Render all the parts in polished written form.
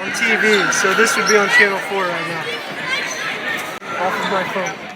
on TV, so this would be on channel 4 right now, off of my phone.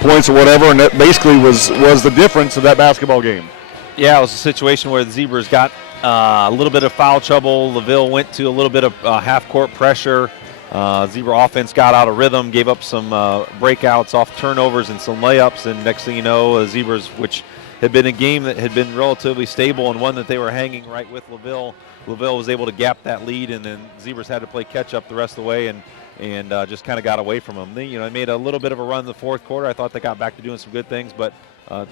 Points or whatever, and that basically was the difference of that basketball game. Yeah, it was a situation where the Zebras got a little bit of foul trouble. LaVille went to a little bit of half-court pressure. Zebra offense got out of rhythm, gave up some breakouts off turnovers and some layups, and next thing you know, Zebras, which had been a game that had been relatively stable and one that they were hanging right with LaVille. LaVille was able to gap that lead, and then Zebras had to play catch-up the rest of the way and just kind of got away from them. They made a little bit of a run in the fourth quarter. I thought they got back to doing some good things, but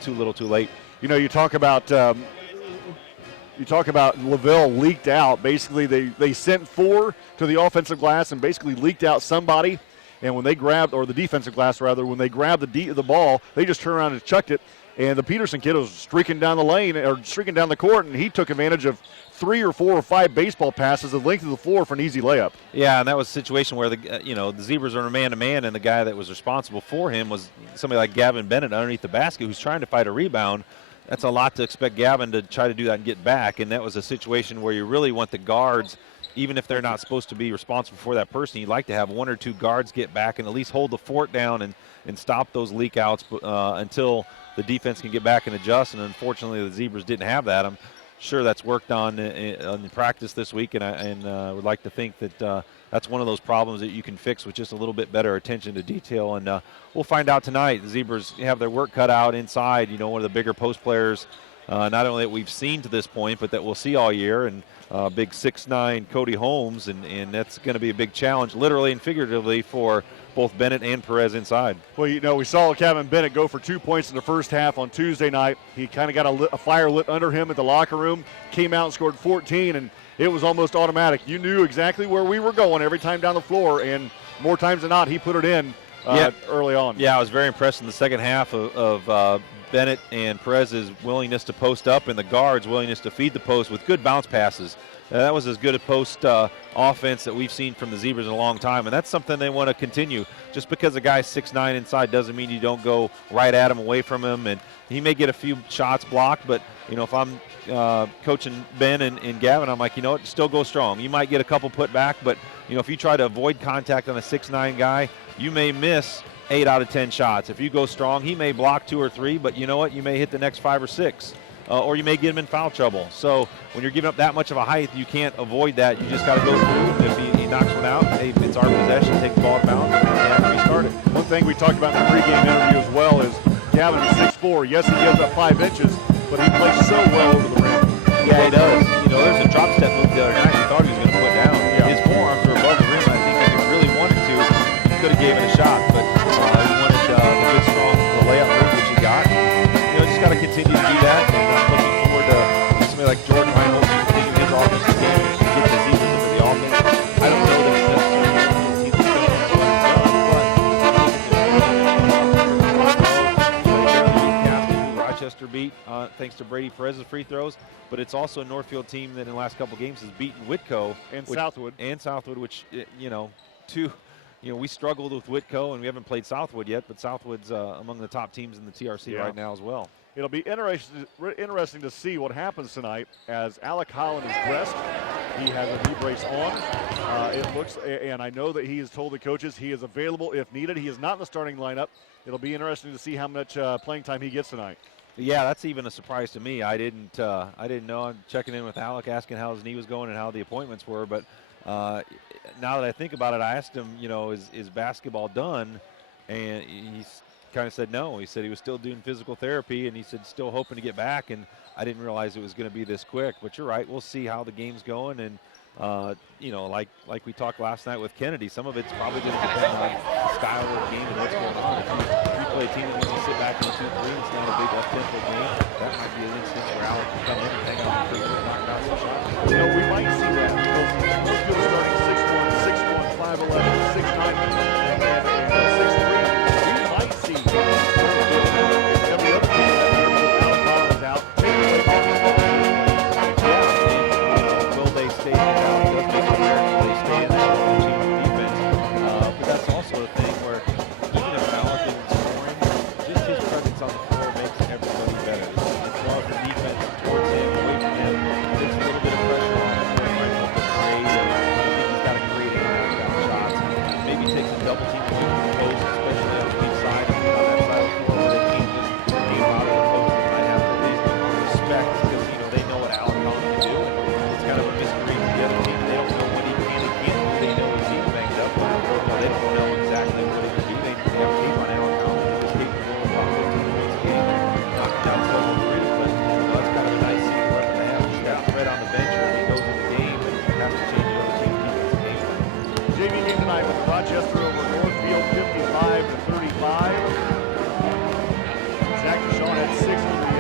too little too late. You talk about LaVille leaked out. Basically, they sent 4 to the offensive glass and basically leaked out somebody. And when they grabbed, or the defensive glass rather, when they grabbed the ball, they just turned around and chucked it. And the Peterson kid was streaking down the lane or streaking down the court, and he took advantage of 3 or 4 or 5 baseball passes the length of the floor for an easy layup. Yeah, and that was a situation where the Zebras are man-to-man, and the guy that was responsible for him was somebody like Gavin Bennett underneath the basket who's trying to fight a rebound. That's a lot to expect Gavin to try to do that and get back, and that was a situation where you really want the guards, even if they're not supposed to be responsible for that person, you'd like to have 1 or 2 guards get back and at least hold the fort down and stop those leak outs until the defense can get back and adjust. And unfortunately, the Zebras didn't have that. I'm sure that's worked on in practice this week, and I would like to think that that's one of those problems that you can fix with just a little bit better attention to detail. And we'll find out tonight. The Zebras have their work cut out inside. One of the bigger post players, not only that we've seen to this point, but that we'll see all year. And big 6'9" Cody Holmes, and that's going to be a big challenge, literally and figuratively, for both Bennett and Perez inside. Well, you know, we saw Kevin Bennett go for 2 points in the first half on Tuesday night. He kind of got a fire lit under him at the locker room, came out and scored 14, and it was almost automatic. You knew exactly where we were going every time down the floor, and more times than not, he put it in early on. Yeah, I was very impressed in the second half of Bennett and Perez's willingness to post up and the guards' willingness to feed the post with good bounce passes. That was as good a post offense that we've seen from the Zebras in a long time, and that's something they want to continue. Just because a guy's 6'9" inside doesn't mean you don't go right at him, away from him, and he may get a few shots blocked, but, you know, if I'm coaching Ben and Gavin, I'm like, you know what, still go strong. You might get a couple put back, but, you know, if you try to avoid contact on a 6'9" guy, you may miss 8 out of 10 shots. If you go strong, he may block 2 or 3, but you know what, you may hit the next 5 or 6. Or you may get him in foul trouble. So when you're giving up that much of a height, you can't avoid that. You just got to go through. If he knocks one out, hey, it's our possession, take the ball out of bounds, and restart it. One thing we talked about in the pregame interview as well is Gavin is 6'4". Yes, he gives up 5 inches, but he plays so well over the rim. Yeah, he does. You know, there's a drop step move the other night he thought he was going to put down. Yeah. His forearms were above the rim. I think if he really wanted to, he could have gave it a shot, but he wanted the good, strong layup move, which he got. You know, just got to continue to do that. And I'm looking forward to somebody like Jordan Reinhold to continue his offensive game and get the Zebras into the offense. I don't know that it's necessarily he's going to but Rochester beat thanks to Brady Perez's free throws, but it's also a Northfield team that in the last couple games has beaten Whitco And Southwood, which you know, we struggled with Whitco, and we haven't played Southwood yet, but Southwood's among the top teams in the TRC right now as well. It'll be interesting to see what happens tonight as Alec Holland is dressed. He has a knee brace on. It looks, and I know that he has told the coaches he is available if needed. He is not in the starting lineup. It'll be interesting to see how much playing time he gets tonight. Yeah, that's even a surprise to me. I didn't know. I'm checking in with Alec, asking how his knee was going and how the appointments were, but now that I think about it, I asked him, you know, is basketball done? And he's kind of said no. He said he was still doing physical therapy, and he said still hoping to get back, and I didn't realize it was going to be this quick. But you're right. We'll see how the game's going, and you know, like we talked last night with Kennedy, some of it's probably going to depend on the style of the game and what's going on. If you play a team that wants to sit back in 2-3 and it's not a big up-tempo game, that might be an instance where Alec can come in and hang on the free throw and knock down some shots. You know, we might see that because Northfield is starting 6'1", 6'1", 5'11", 6'9", and 6'3". We might see every other team that Alec Holland is out. Will they stay in out? Will they stay in out and change the defense? But that's also a thing where even if Alec isn't scoring, just his presence on the floor makes everybody better. It draws the defense towards him, away from him, takes a little bit of pressure off him, right off the grade. I think he's got to create knockdown shots. Maybe takes a double team away from the post, especially on the weak side, on that side of the floor where they can't just game out of the post. They might have to at least respect because, you know, they know what Alec Holland can do. It's kind of a mystery to the other team. They don't know what he can and can't do. They know he's banged up. They don't know exactly what he can do. They have tape on Alec Holland. He's capable of about 15 points a game, knocking down several threes. But that's kind of a nice secret weapon to have. He's got Fred on the bench or he goes in the game and has to change the other team's defense game. JV game tonight with Rochester over Northfield 55-35. Zach Deshawn had 6 on the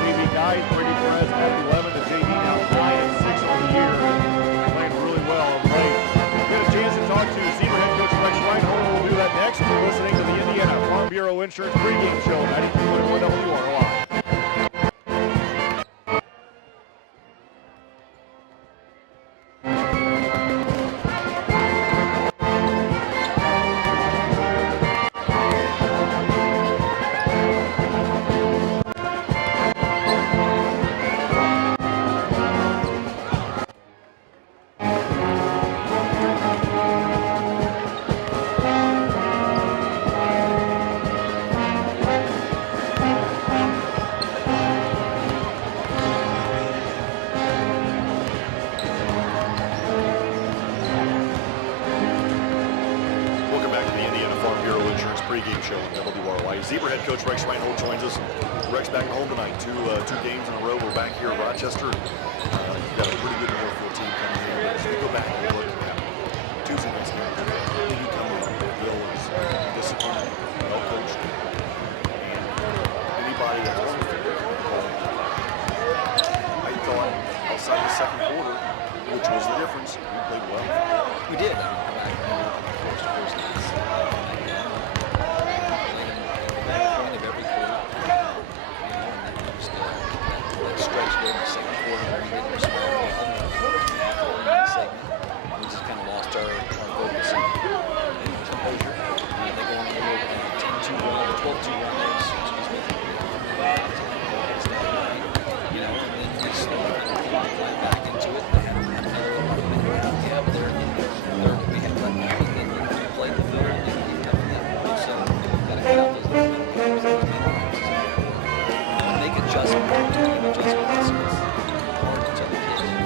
JV guys. Brady Perez had 11. The JV now 9-6 on the year. Playing really well of late. We had a chance to talk to Zebra head coach Rex Reinhold. We'll do that next. We're listening to the Indiana Farm Bureau Insurance pregame show. 92.1 WROI. Pregame show on WROI. Zebra head coach Rex Reinhold joins us. Rex back at home tonight. Two games in a row. We're back here at Rochester. You've got a pretty good Northfield team coming in. But as we go back and look at Tuesday night's game, you come with Bill disciplined, well coached, and anybody that doesn't fit it. I thought outside the second quarter, which was the difference, we played well. We did. Point of every quarter. Just that stretch there in the second quarter where we didn't respond well in the segment. We just kind of lost our focus and composure. They go on a little 10-2 run, 12-2 run. Excuse me. You know, and then we just right back into it. They have another minute out the half there. We had let back and then we played the field and then we kept that point. So we've got to cut out those little minute games. Make adjustments. Adjustments. Hard to tell the kids.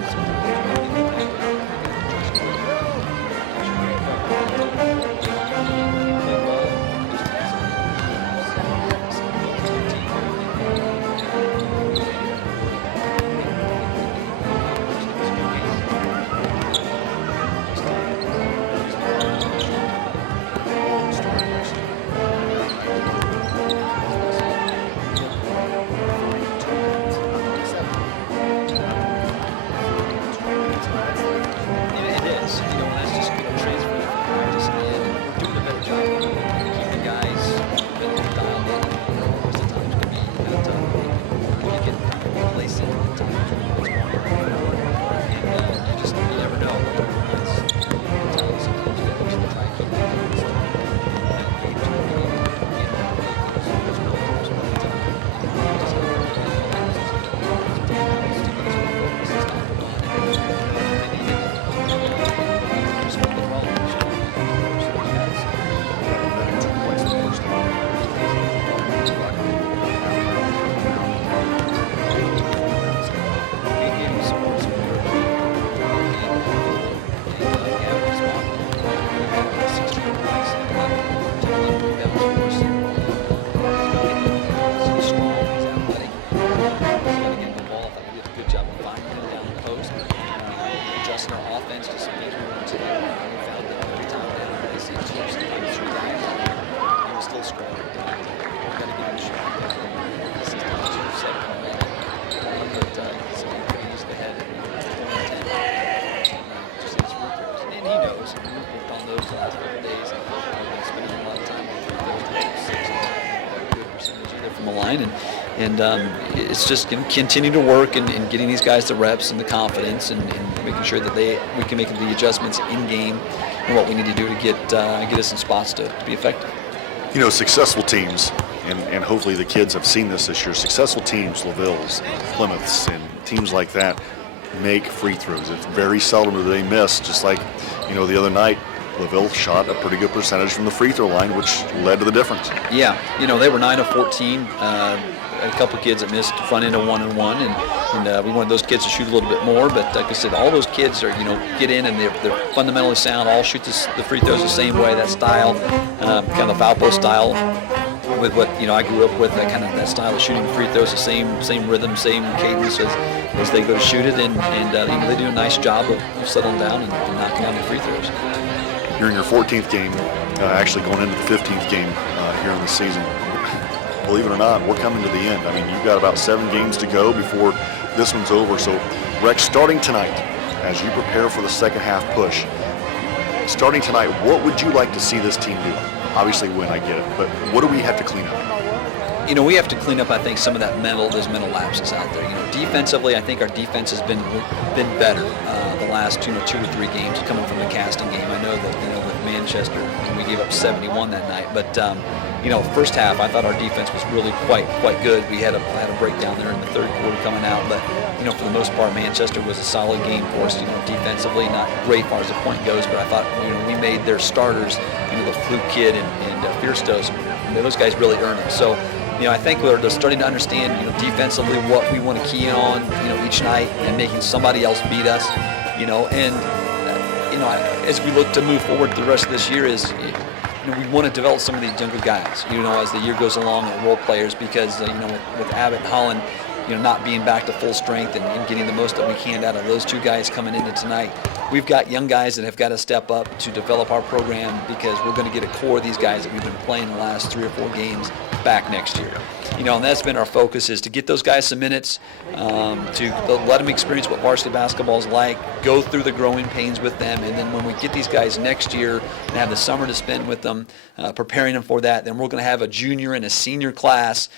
And it's just continue to work and getting these guys the reps and the confidence and making sure that we can make the adjustments in game and what we need to do to get us in spots to be effective. You know, successful teams, and hopefully the kids have seen this year, successful teams, LaVille's, Plymouth's, and teams like that make free throws. It's very seldom that they miss, just like, you know, the other night, LaVille shot a pretty good percentage from the free throw line, which led to the difference. Yeah, you know, they were 9 of 14. A couple of kids that missed front end of 1-on-1, and we wanted those kids to shoot a little bit more. But like I said, all those kids are, you know, get in and they're fundamentally sound. All shoot the free throws the same way. That style, kind of Valpo style, with what I grew up with. That style of shooting free throws, the same rhythm, same cadence as they go to shoot it, and they do a nice job of settling down and knocking down the free throws. You're in your 14th game, actually going into the 15th game here in the season. Believe it or not, we're coming to the end. I mean, you've got about 7 games to go before this one's over. So, Rex, starting tonight, as you prepare for the second half push, starting tonight, what would you like to see this team do? Obviously win, I get it, but what do we have to clean up? You know, we have to clean up, I think, some of those mental lapses out there. You know, defensively, I think our defense has been better the last 2 or 3 games coming from the casting game. I know that, with Manchester, we gave up 71 that night, but first half, I thought our defense was really quite good. We had a breakdown there in the third quarter coming out, but for the most part, Manchester was a solid game for us. Defensively, not great as far as the point goes, but I thought we made their starters, the Fluke kid and Fierstos, those guys really earned them. So, I think we're just starting to understand, defensively what we want to key in on, each night and making somebody else beat us, as we look to move forward the rest of this year is. We want to develop some of these younger guys, as the year goes along, and role players, because, with Abbott and Holland, not being back to full strength and getting the most that we can out of those 2 guys coming into tonight, we've got young guys that have got to step up to develop our program, because we're going to get a core of these guys that we've been playing the last 3 or 4 games back next year. And that's been our focus, is to get those guys some minutes, to let them experience what varsity basketball is like, go through the growing pains with them, and then when we get these guys next year and have the summer to spend with them, preparing them for that, then we're going to have a junior and a senior class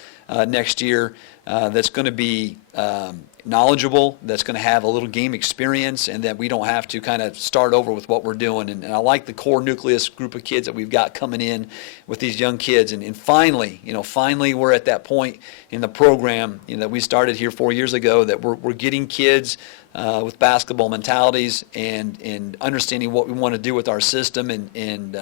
next year that's going to be knowledgeable, that's going to have a little game experience, and that we don't have to kind of start over with what we're doing. And I like the core nucleus group of kids that we've got coming in with these young kids. And finally, finally we're at that point in the program that we started here 4 years ago, that we're getting kids with basketball mentalities and understanding what we want to do with our system, and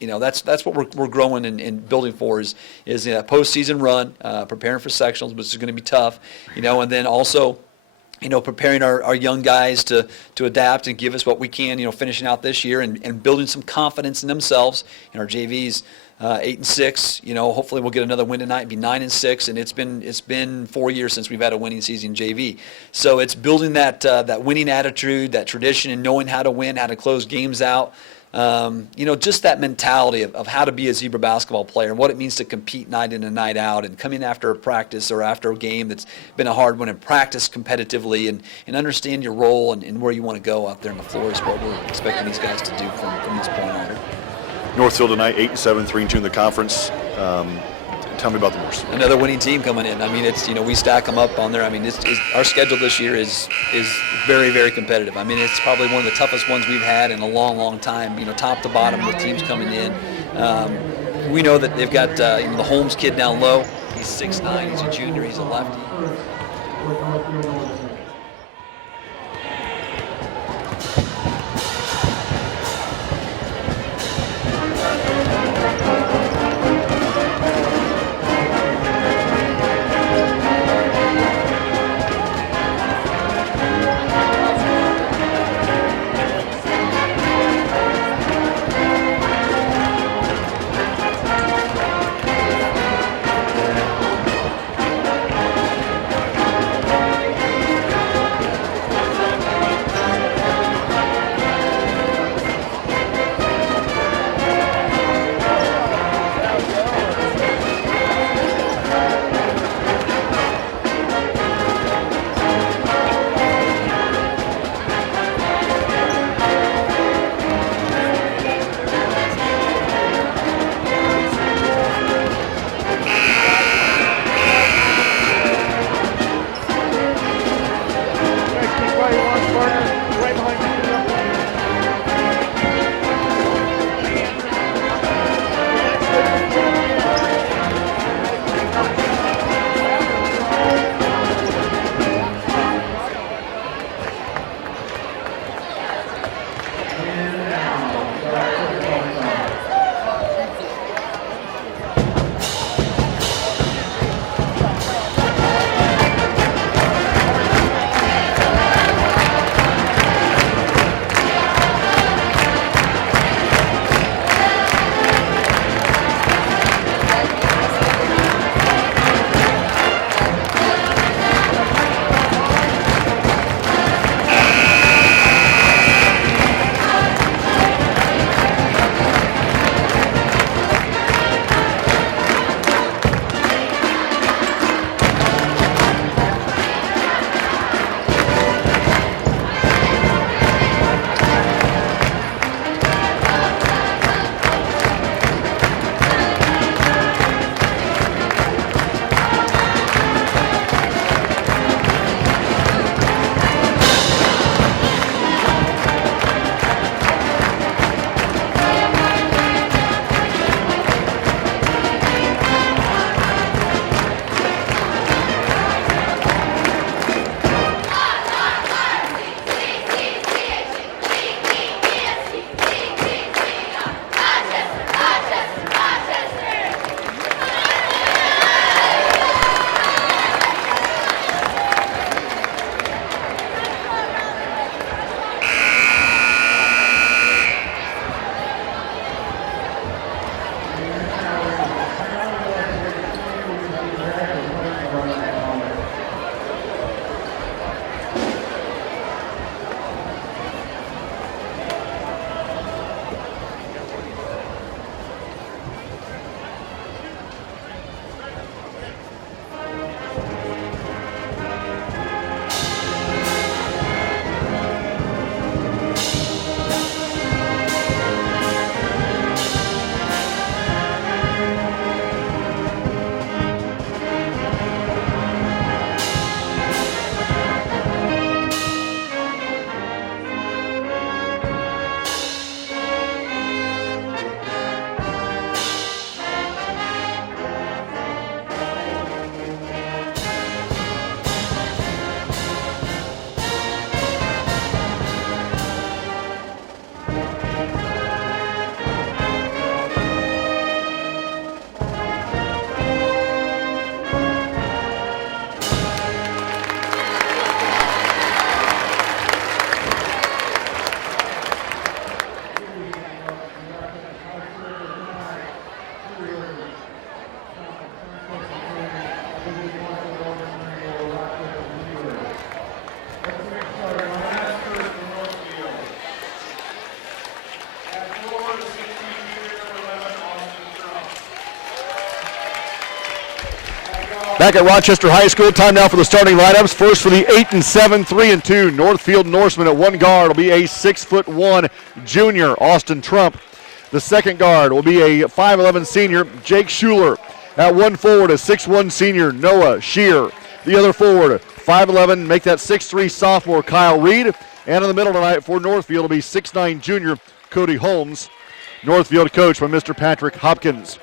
that's what we're growing and building for is a postseason run, preparing for sectionals, which is going to be tough, and then also, preparing our young guys to adapt and give us what we can, finishing out this year and building some confidence in themselves. In our JVs, 8-6, hopefully we'll get another win tonight and be 9-6, and it's been 4 years since we've had a winning season in JV. So it's building that winning attitude, that tradition, and knowing how to win, how to close games out. Just that mentality of how to be a Zebra basketball player and what it means to compete night in and night out, and coming after a practice or after a game that's been a hard one, and practice competitively and understand your role and where you want to go out there on the floor is what we're expecting these guys to do from this point on. Northfield tonight, 8-7, 3-2 in the conference. Tell me about the Moors. Another winning team coming in. I mean, it's we stack them up on there. I mean, our schedule this year is very, very competitive. I mean, it's probably one of the toughest ones we've had in a long, long time. Top to bottom with teams coming in. We know that they've got the Holmes kid down low. He's 6'9". He's a junior. He's a lefty. Back at Rochester High School, time now for the starting lineups. First for the 8 and 7, 3 and 2, Northfield Norseman at one guard will be a 6'1" junior, Austin Trump. The second guard will be a 5'11" senior, Jake Schuler. At one forward, a 6'1" senior, Noah Shear. The other forward, 5'11", make that 6'3" sophomore, Kyle Reed. And in the middle tonight for Northfield will be 6'9" junior, Cody Holmes. Northfield coached by Mr. Patrick Hopkins.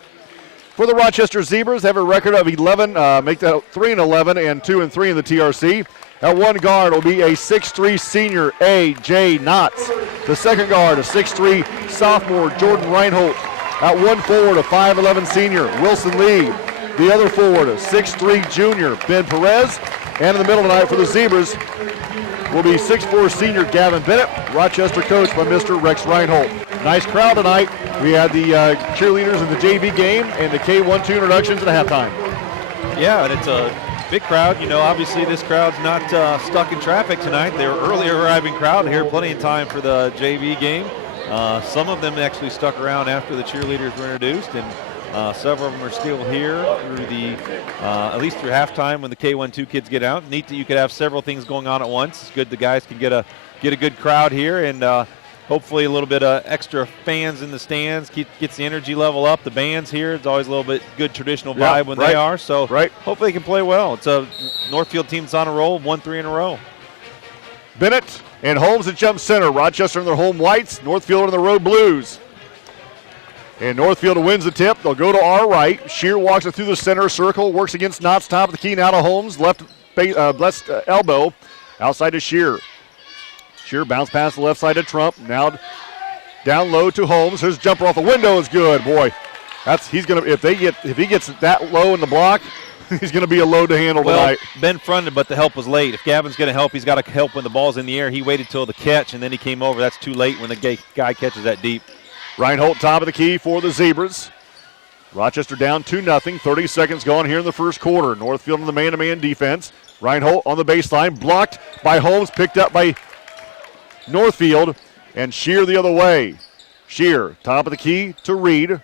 For the Rochester Zebras, they have a record of 11, make that 3 and 11 and 2 and 3 in the TRC. At one guard will be a 6'3" senior, A.J. Knotts. The second guard, a 6'3" sophomore, Jordan Reinholt. At one forward, a 5'11" senior, Wilson Lee. The other forward, a 6'3" junior, Ben Perez. And in the middle tonight for the Zebras will be 6'4" senior, Gavin Bennett. Rochester coached by Mr. Rex Reinholt. Nice crowd tonight. We had the cheerleaders in the JV game and the K1-2 introductions at halftime. Yeah, and it's a big crowd. You know, obviously this crowd's not stuck in traffic tonight. They're early arriving crowd here, plenty of time for the JV game. Some of them actually stuck around after the cheerleaders were introduced, and several of them are still here through the, at least through halftime when the K1-2 kids get out. Neat that you could have several things going on at once. It's good the guys can get a good crowd here, and hopefully a little bit of extra fans in the stands, gets the energy level up. The band's here. It's always a little bit good traditional vibe when they are. So hopefully they can play well. It's a Northfield team's on a roll, 1-3 in a row. Bennett and Holmes at jump center. Rochester in their home whites, Northfield in the road blues. And Northfield wins the tip. They'll go to our right. Shear walks it through the center circle, works against Knotts, top of the key, now to Holmes, left elbow, outside to Shear. Shear bounce past the left side to Trump. Now down low to Holmes. His jumper off the window is good. Boy, he's gonna if he gets that low in the block, he's gonna be a load to handle tonight. Ben fronted, but the help was late. If Gavin's gonna help, he's got to help when the ball's in the air. He waited till the catch and then he came over. That's too late when the guy catches that deep. Reinholt top of the key for the Zebras. Rochester down 2-0. 30 seconds gone here in the first quarter. Northfield in the man-to-man defense. Reinholt on the baseline, blocked by Holmes, picked up by Northfield, and Shear the other way. Shear, top of the key to Reed.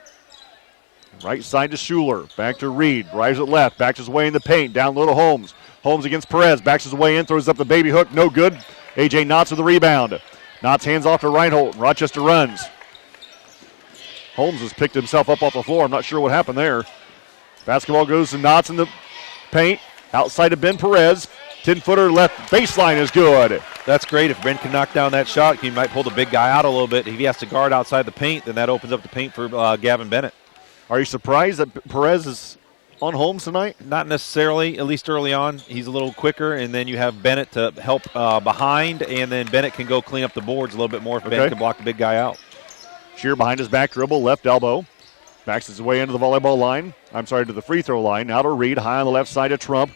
Right side to Schuler. Back to Reed. Drives it left. Backs his way in the paint. Down low to Holmes. Holmes against Perez. Backs his way in. Throws up the baby hook. No good. A.J. Knotts with the rebound. Knotts hands off to Reinholt. Rochester runs. Holmes has picked himself up off the floor. I'm not sure what happened there. Basketball goes to Knotts in the paint. Outside to Ben Perez. 10-footer left baseline is good. That's great. If Ben can knock down that shot, he might pull the big guy out a little bit. If he has to guard outside the paint, then that opens up the paint for Gavin Bennett. Are you surprised that Perez is on Holmes tonight? Not necessarily, at least early on. He's a little quicker, and then you have Bennett to help behind, and then Bennett can go clean up the boards a little bit more if Ben can block the big guy out. Shear behind his back dribble, left elbow. Backs his way into the volleyball line. To the free throw line. Now to Reed, high on the left side to Trump.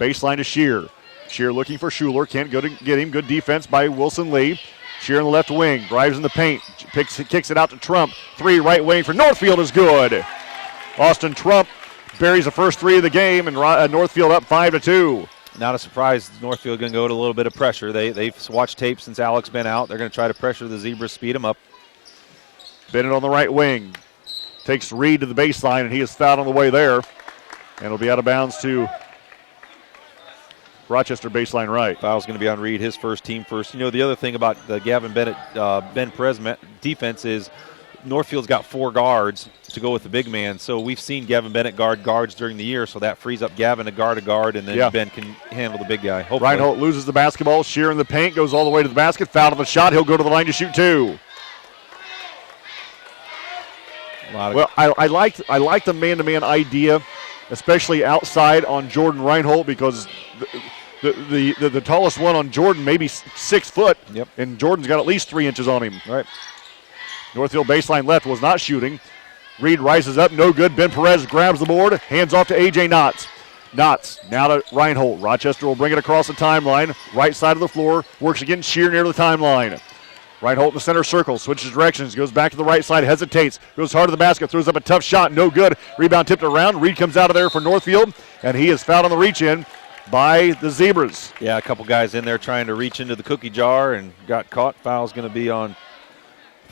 Baseline to Shear. Shear looking for Schuler. Can't go to get him. Good defense by Wilson Lee. Shear in the left wing. Drives in the paint. Kicks it out to Trump. Three right wing for Northfield is good. Austin Trump buries the first three of the game, and Northfield up 5-2. Not a surprise. Northfield going to go to a little bit of pressure. They've watched tape since Alex been out. They're going to try to pressure the Zebras, speed them up. Bennett on the right wing. Takes Reed to the baseline, and he is fouled on the way there. And it'll be out of bounds to Rochester baseline right. Foul's going to be on Reed, his first, team first. You know, the other thing about the Gavin Bennett, Ben Perez defense is Northfield's got 4 guards to go with the big man. So we've seen Gavin Bennett guard guards during the year, so that frees up Gavin to guard a guard, and then Ben can handle the big guy. Hopefully. Reinholt loses the basketball. Shear in the paint, goes all the way to the basket. Fouled on the shot. He'll go to the line to shoot 2. Well, I like the man-to-man idea, especially outside on Jordan Reinholt, because the tallest one on Jordan maybe 6 foot, and Jordan's got at least 3 inches on him. Right. Northfield baseline left was not shooting. Reed rises up, no good. Ben Perez grabs the board, hands off to A.J. Knotts. Knotts now to Reinholt. Rochester will bring it across the timeline. Right side of the floor, works against Shear near the timeline. Reinholt in the center circle, switches directions, goes back to the right side, hesitates, goes hard to the basket, throws up a tough shot, no good. Rebound tipped around. Reed comes out of there for Northfield, and he is fouled on the reach-in by the Zebras. Yeah, a couple guys in there trying to reach into the cookie jar and got caught. Foul's going to be on,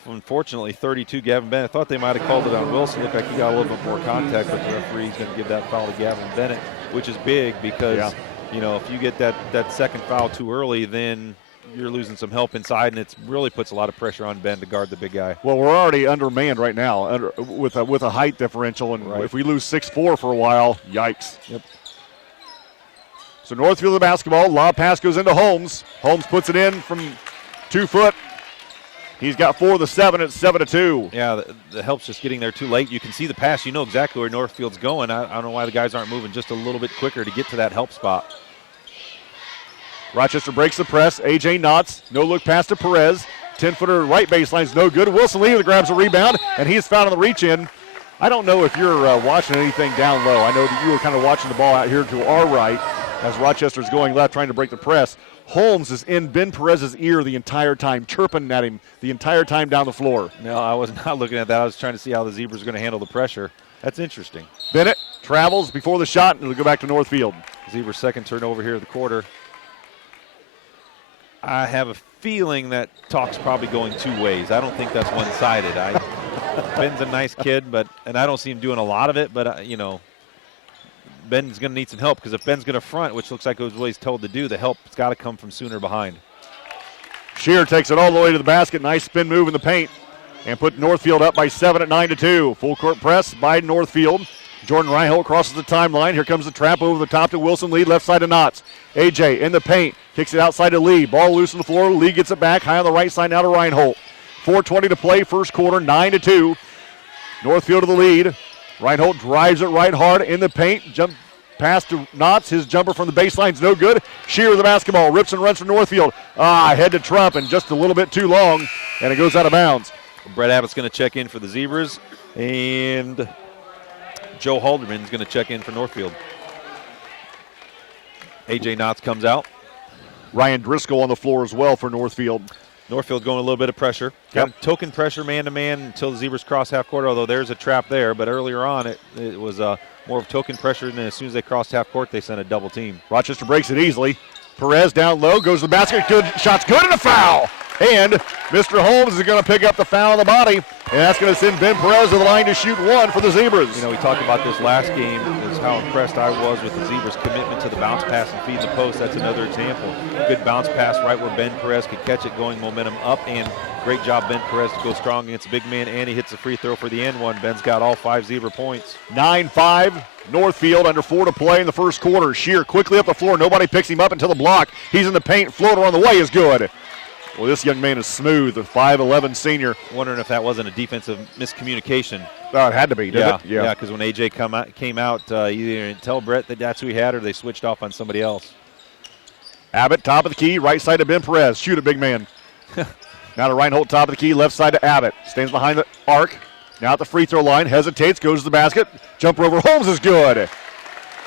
unfortunately, 32, Gavin Bennett. I thought they might have called it on Wilson. Looked like he got a little bit more contact, but the referee's going to give that foul to Gavin Bennett. which is big because, you know, if you get that second foul too early, then you're losing some help inside, and it really puts a lot of pressure on Ben to guard the big guy. Well, we're already undermanned right now with a height differential, and if we lose 6'4" for a while, yikes. Yep. So Northfield the basketball. Lob pass goes into Holmes. Holmes puts it in from 2 foot. He's got 4 of the 7. It's 7-2. Yeah, the help's just getting there too late. You can see the pass. You know exactly where Northfield's going. I don't know why the guys aren't moving just a little bit quicker to get to that help spot. Rochester breaks the press. A.J. Knotts. No look pass to Perez. 10-footer right baseline's no good. Wilson Lee grabs a rebound, and he's found on the reach-in. I don't know if you're watching anything down low. I know that you were kind of watching the ball out here to our right as Rochester's going left trying to break the press. Holmes is in Ben Perez's ear the entire time, chirping at him the entire time down the floor. No, I was not looking at that. I was trying to see how the Zebras are going to handle the pressure. That's interesting. Bennett travels before the shot, and it'll go back to Northfield. Zebras' second turnover here of the quarter. I have a feeling that talk's probably going 2 ways. I don't think that's one-sided. Ben's a nice kid, and I don't see him doing a lot of it, but, you know, Ben's going to need some help because if Ben's going to front, which looks like it was what he's told to do, the help's got to come from Sooner behind. Shear takes it all the way to the basket. Nice spin move in the paint and put Northfield up by 7 at 9-2. Full court press by Northfield. Jordan Reinhold crosses the timeline. Here comes the trap over the top to Wilson Lee, left side to Knotts. A.J. in the paint, kicks it outside to Lee. Ball loose on the floor. Lee gets it back high on the right side now to Reinhold. 4:20 to play, first quarter, 9-2. Northfield to the lead. Reinhold drives it right hard in the paint. Jump pass to Knotts. His jumper from the baseline's no good. Shear with the basketball. Rips and runs for Northfield. Head to Trump and just a little bit too long, and it goes out of bounds. Brett Abbott's going to check in for the Zebras, and Joe Halderman's going to check in for Northfield. A.J. Knotts comes out. Ryan Driscoll on the floor as well for Northfield. Northfield going a little bit of pressure. Got token pressure man-to-man until the Zebras cross half court, although there's a trap there. But earlier on, it was more of token pressure, and then as soon as they crossed half court, they sent a double team. Rochester breaks it easily. Perez down low, goes to the basket. Good shot's good, and a foul. And Mr. Holmes is going to pick up the foul on the body, and that's going to send Ben Perez to the line to shoot 1 for the Zebras. You know, we talked about this last game, is how impressed I was with the Zebras' commitment to the bounce pass and feed the post. That's another example. Good bounce pass right where Ben Perez could catch it, going momentum up, and great job Ben Perez to go strong against the big man, and he hits the free throw for the end one. Ben's got all 5 Zebra points. 9-5, Northfield under 4 to play in the first quarter. Shear quickly up the floor. Nobody picks him up until the block. He's in the paint. Floater on the way is good. Well, this young man is smooth, a 5'11 senior. Wondering if that wasn't a defensive miscommunication. Oh, it had to be, didn't it? Yeah, because when A.J. came out, either didn't tell Brett that that's who he had or they switched off on somebody else. Abbott, top of the key, right side to Ben Perez. Shoot it, big man. Now to Reinhold, top of the key, left side to Abbott. Stands behind the arc. Now at the free throw line, hesitates, goes to the basket. Jumper over Holmes is good.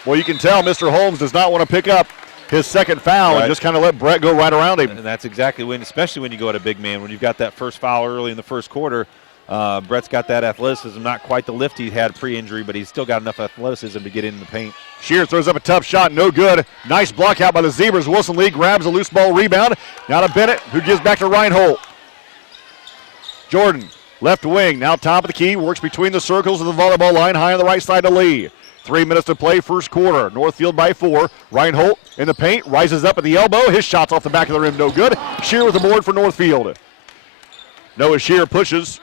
Well, you can tell Mr. Holmes does not want to pick up his second foul and just kind of let Brett go right around him. And that's exactly when, especially when you go at a big man, when you've got that first foul early in the first quarter, Brett's got that athleticism, not quite the lift he had pre-injury, but he's still got enough athleticism to get in the paint. Shear throws up a tough shot, no good. Nice block out by the Zebras. Wilson Lee grabs a loose ball rebound. Now to Bennett, who gives back to Reinhold. Jordan, left wing, now top of the key, works between the circles of the volleyball line, high on the right side to Lee. 3 minutes to play, first quarter. Northfield by 4. Reinhold in the paint, rises up at the elbow. His shot's off the back of the rim, no good. Shear with the board for Northfield. Noah Shear pushes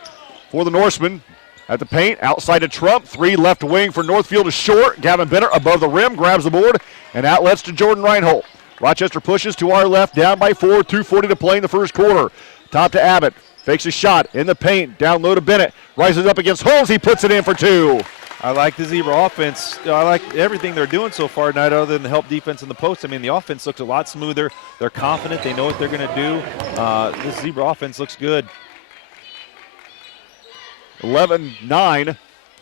for the Norseman at the paint, outside to Trump. 3 left wing for Northfield is short. Gavin Bennett above the rim, grabs the board, and outlets to Jordan Reinhold. Rochester pushes to our left, down by 4, 2:40 to play in the first quarter. Top to Abbott, fakes a shot in the paint, down low to Bennett. Rises up against Holmes, he puts it in for 2. I like the Zebra offense. I like everything they're doing so far tonight other than the help defense in the post. I mean, the offense looks a lot smoother. They're confident. They know what they're going to do. This Zebra offense looks good. 11-9,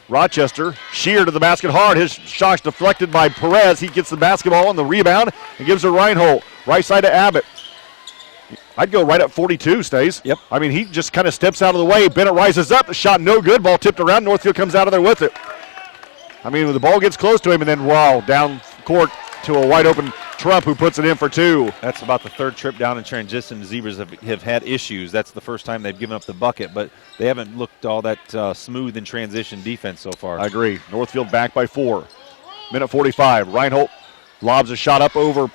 Rochester. Shear to the basket hard. His shot's deflected by Perez. He gets the basketball on the rebound and gives it Reinhold. Right side to Abbott. I'd go right up 42, Stays. Yep. I mean, he just kind of steps out of the way. Bennett rises up. The shot no good. Ball tipped around. Northfield comes out of there with it. I mean, when the ball gets close to him, and then, wow, down court to a wide-open Trump who puts it in for 2. That's about the 3rd trip down in transition. The Zebras have had issues. That's the first time they've given up the bucket, but they haven't looked all that smooth in transition defense so far. I agree. Northfield back by 4. Minute 45. Reinhold lobs a shot up over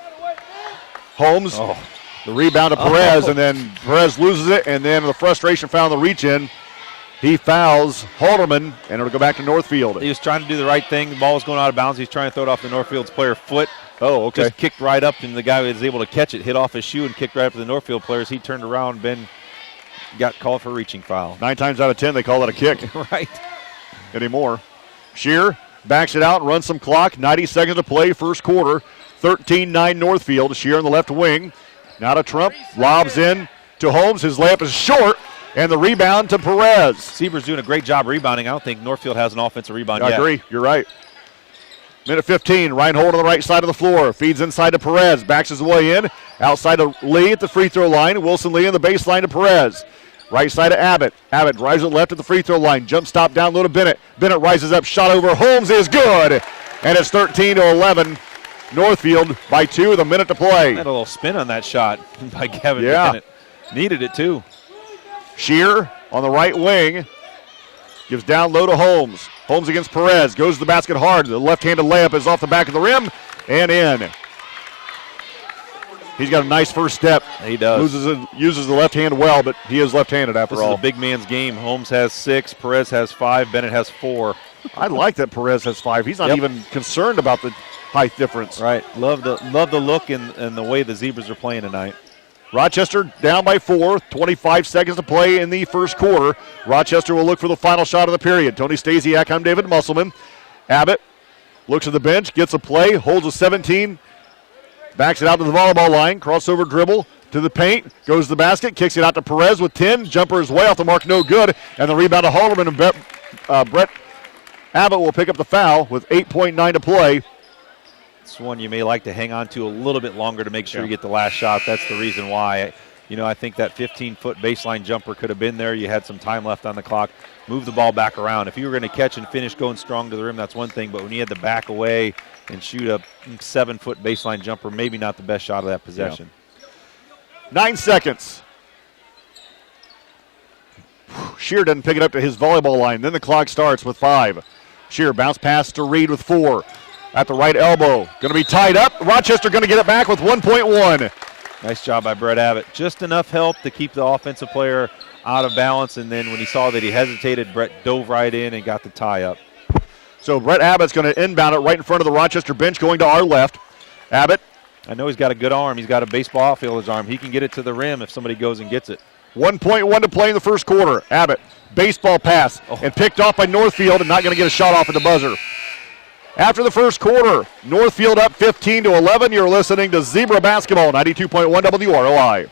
Holmes. Oh. The rebound to Perez, and then Perez loses it, and then the frustration found the reach in. He fouls Halderman, and it'll go back to Northfield. He was trying to do the right thing. The ball was going out of bounds. He's trying to throw it off the Northfield's player foot. Oh, okay. Just kicked right up, and the guy was able to catch it, hit off his shoe, and kicked right up to the Northfield players. He turned around, Ben got called for a reaching foul. 9 times out of 10, they call that a kick. Right. Anymore. Shear backs it out and runs some clock. 90 seconds to play, first quarter. 13-9 Northfield. Shear in the left wing. Now to Trump. Lobs in to Holmes. His layup is short. And the rebound to Perez. Seaver's doing a great job rebounding. I don't think Northfield has an offensive rebound yet. I agree. You're right. Minute 15. Reinhold on the right side of the floor. Feeds inside to Perez. Backs his way in. Outside to Lee at the free throw line. Wilson Lee in the baseline to Perez. Right side to Abbott. Abbott drives it left at the free throw line. Jump stop down low to Bennett. Bennett rises up. Shot over. Holmes is good. And it's 13-11. Northfield by 2 with a minute to play. Had a little spin on that shot by Gavin Bennett. Needed it too. Shear on the right wing. Gives down low to Holmes. Holmes against Perez. Goes to the basket hard. The left-handed layup is off the back of the rim and in. He's got a nice first step. He does. Uses the left hand well, but he is left-handed after all. This is a big man's game. Holmes has 6. Perez has 5. Bennett has 4. I like that Perez has 5. He's not even concerned about the height difference. Right. Love the look and the way the Zebras are playing tonight. Rochester down by 4, 25 seconds to play in the first quarter. Rochester will look for the final shot of the period. Tony Stasiak, I'm David Musselman. Abbott looks at the bench, gets a play, holds a 17, backs it out to the volleyball line, crossover dribble to the paint, goes to the basket, kicks it out to Perez with 10, jumper is way off the mark, no good, and the rebound to Halderman, and Brett Abbott will pick up the foul with 8.9 to play. It's one you may like to hang on to a little bit longer to make sure you get the last shot. That's the reason why. I think that 15-foot baseline jumper could have been there. You had some time left on the clock. Move the ball back around. If you were going to catch and finish going strong to the rim, that's one thing. But when you had to back away and shoot a 7-foot baseline jumper, maybe not the best shot of that possession. 9 seconds. Shear doesn't pick it up to his volleyball line. Then the clock starts with 5. Shear bounce pass to Reed with 4. At the right elbow. Going to be tied up. Rochester going to get it back with 1.1. Nice job by Brett Abbott. Just enough help to keep the offensive player out of balance, and then when he saw that he hesitated, Brett dove right in and got the tie up. So Brett Abbott's going to inbound it right in front of the Rochester bench going to our left. Abbott. I know he's got a good arm. He's got a baseball outfielder's arm. He can get it to the rim if somebody goes and gets it. 1.1 to play in the first quarter. Abbott, baseball pass, and picked off by Northfield and not going to get a shot off at the buzzer. After the first quarter, Northfield up 15-11. You're listening to Zebra Basketball, 92.1 WROI.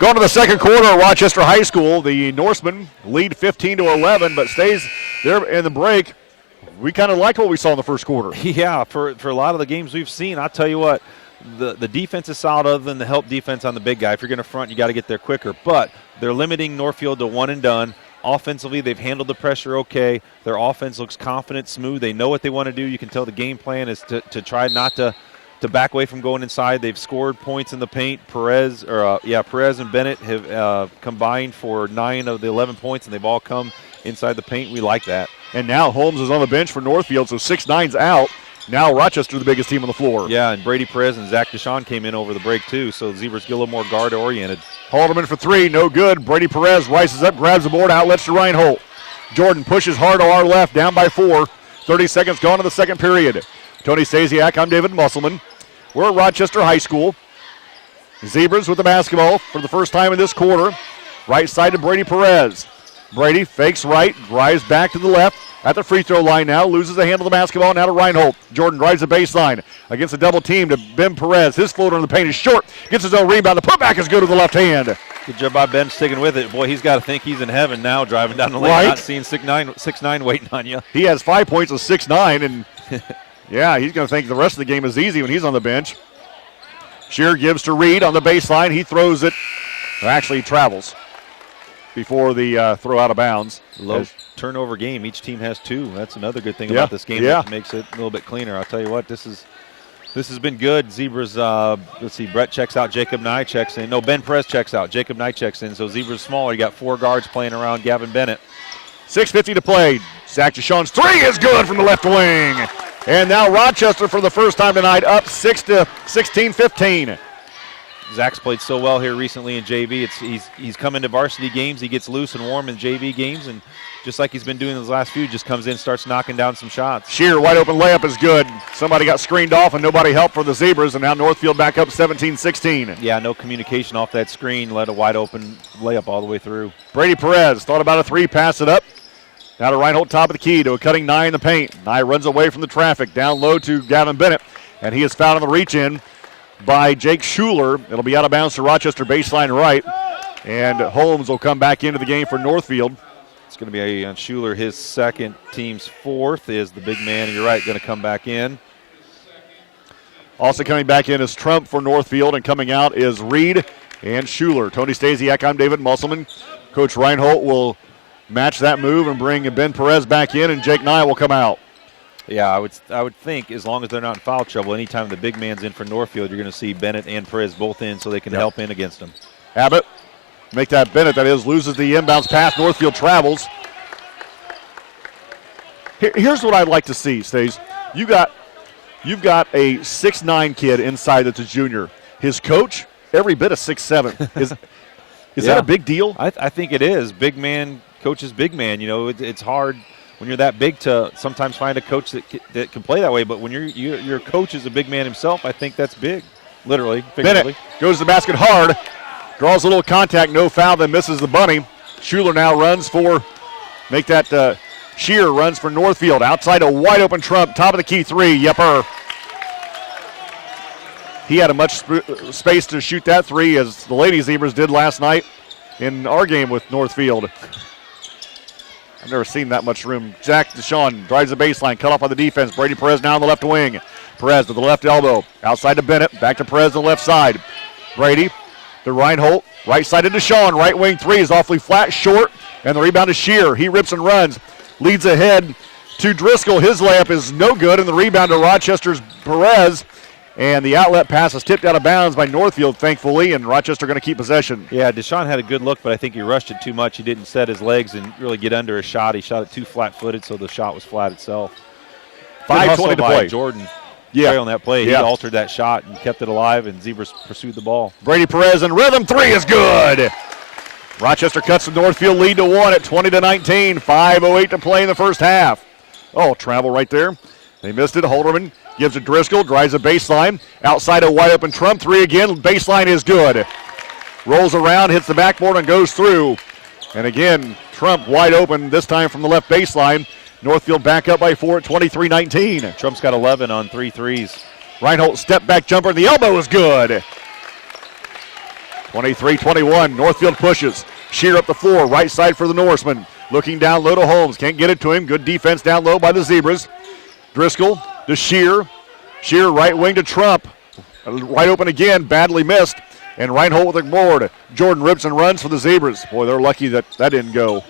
Going to the second quarter at Rochester High School, the Norsemen lead 15-11, but stays there in the break. We kind of like what we saw in the first quarter. Yeah, for a lot of the games we've seen, I'll tell you what, the defense is solid other than the help defense on the big guy. If you're going to front, you got to get there quicker. But they're limiting Northfield to one and done. Offensively, they've handled the pressure okay. Their offense looks confident, smooth. They know what they want to do. You can tell the game plan is to try not to back away from going inside. They've scored points in the paint. Perez and Bennett have combined for 9 of the 11 points, and they've all come inside the paint. We like that. And now Holmes is on the bench for Northfield, so 6'9's out. Now Rochester, the biggest team on the floor. Yeah, and Brady Perez and Zach Deshawn came in over the break too, so the Zebras get a little more guard-oriented. Halderman for 3, no good. Brady Perez rises up, grabs the board, outlets to Reinhold. Jordan pushes hard to our left, down by 4. 30 seconds gone in the second period. Tony Stasiak, I'm David Musselman. We're at Rochester High School. Zebras with the basketball for the first time in this quarter. Right side to Brady Perez. Brady fakes right, drives back to the left. At the free throw line now, loses the handle of the basketball, now to Reinhold. Jordan drives the baseline against a double team to Ben Perez. His floater in the paint is short, gets his own rebound. The putback is good with the left hand. Good job by Ben sticking with it. Boy, he's got to think he's in heaven now driving down the lane, Right. not seeing 6'9" waiting on you. He has 5 points of 6'9", and yeah, he's going to think the rest of the game is easy when he's on the bench. Shear gives to Reed on the baseline. He throws it. Actually, he travels before the throw out of bounds. Low turnover game. Each team has 2. That's another good thing about this game. Yeah. That makes it a little bit cleaner. I'll tell you what, this has been good. Zebras, let's see, Brett checks out, Jacob Nye checks in. No, Ben Perez checks out, Jacob Nye checks in. So Zebras smaller. You got 4 guards playing around Gavin Bennett. 6:50 to play. Zach Deshawn's three is good from the left wing. And now Rochester for the first time tonight up 16-15. Zach's played so well here recently in JV. He's come into varsity games. He gets loose and warm in JV games, and just like he's been doing those last few, just comes in, starts knocking down some shots. Shear, wide open layup is good. Somebody got screened off and nobody helped for the Zebras, and now Northfield back up 17-16. Yeah, no communication off that screen. Led a wide open layup all the way through. Brady Perez thought about a three, pass it up. Now to Reinhold, top of the key to a cutting Nye in the paint. Nye runs away from the traffic, down low to Gavin Bennett, and he is fouled on the reach-in by Jake Schuler. It'll be out of bounds to Rochester baseline right, and Holmes will come back into the game for Northfield. It's going to be on Schuler, his second, team's 4th is the big man. You're right, going to come back in. Also coming back in is Trump for Northfield, and coming out is Reed and Schuler. Tony Stasiak, I'm David Musselman. Coach Reinhold will match that move and bring Ben Perez back in, and Jake Nye will come out. Yeah, I would think as long as they're not in foul trouble, anytime the big man's in for Northfield, you're going to see Bennett and Perez both in so they can help in against them. Abbott, make that Bennett, that is, loses the inbounds pass. Northfield travels. Here's what I'd like to see, Stace. You've got a 6'9" kid inside that's a junior. His coach, every bit of 6'7". Is that a big deal? I think it is. Big man coaches big man. You know, it's hard when you're that big to sometimes find a coach that can play that way. But when your coach is a big man himself, I think that's big, literally, figuratively. Bennett goes to the basket hard, draws a little contact, no foul, then misses the bunny. Schuler now runs for, Shear runs for Northfield. Outside a wide open Trump, top of the key three, Yepper. He had a much space to shoot that three as the Lady Zebras did last night in our game with Northfield. I've never seen that much room. Zach Deshawn drives the baseline, cut off by the defense. Brady Perez now on the left wing. Perez to the left elbow. Outside to Bennett, back to Perez on the left side. Brady to Reinhold, right side to Deshawn. Right wing three is awfully flat, short, and the rebound is Shear. He rips and runs, leads ahead to Driscoll. His layup is no good, and the rebound to Rochester's Perez. And the outlet pass is tipped out of bounds by Northfield, thankfully, and Rochester going to keep possession. Yeah, Deshaun had a good look, but I think he rushed it too much. He didn't set his legs and really get under a shot. He shot it too flat-footed, so the shot was flat itself. 5:20 to play. Jordan Yeah. on that play. Yeah. He altered that shot and kept it alive, and Zebras pursued the ball. Brady Perez in rhythm, three is good. Rochester cuts the Northfield lead to 1 at 20-19. 5:08 to play in the first half. Oh, travel right there. They missed it. Holderman gives it Driscoll, drives a baseline. Outside a wide open Trump, three again. Baseline is good. Rolls around, hits the backboard, and goes through. And again, Trump wide open, this time from the left baseline. Northfield back up by 4 at 23-19. Trump's got 11 on 3 threes. Reinhold step back jumper, the elbow is good. 23-21, Northfield pushes. Shear up the floor, right side for the Norseman. Looking down low to Holmes, can't get it to him. Good defense down low by the Zebras. Driscoll to Shear. Shear right wing to Trump. Right open again, badly missed. And Reinhold with the board. Jordan rips and runs for the Zebras. Boy, they're lucky that didn't go.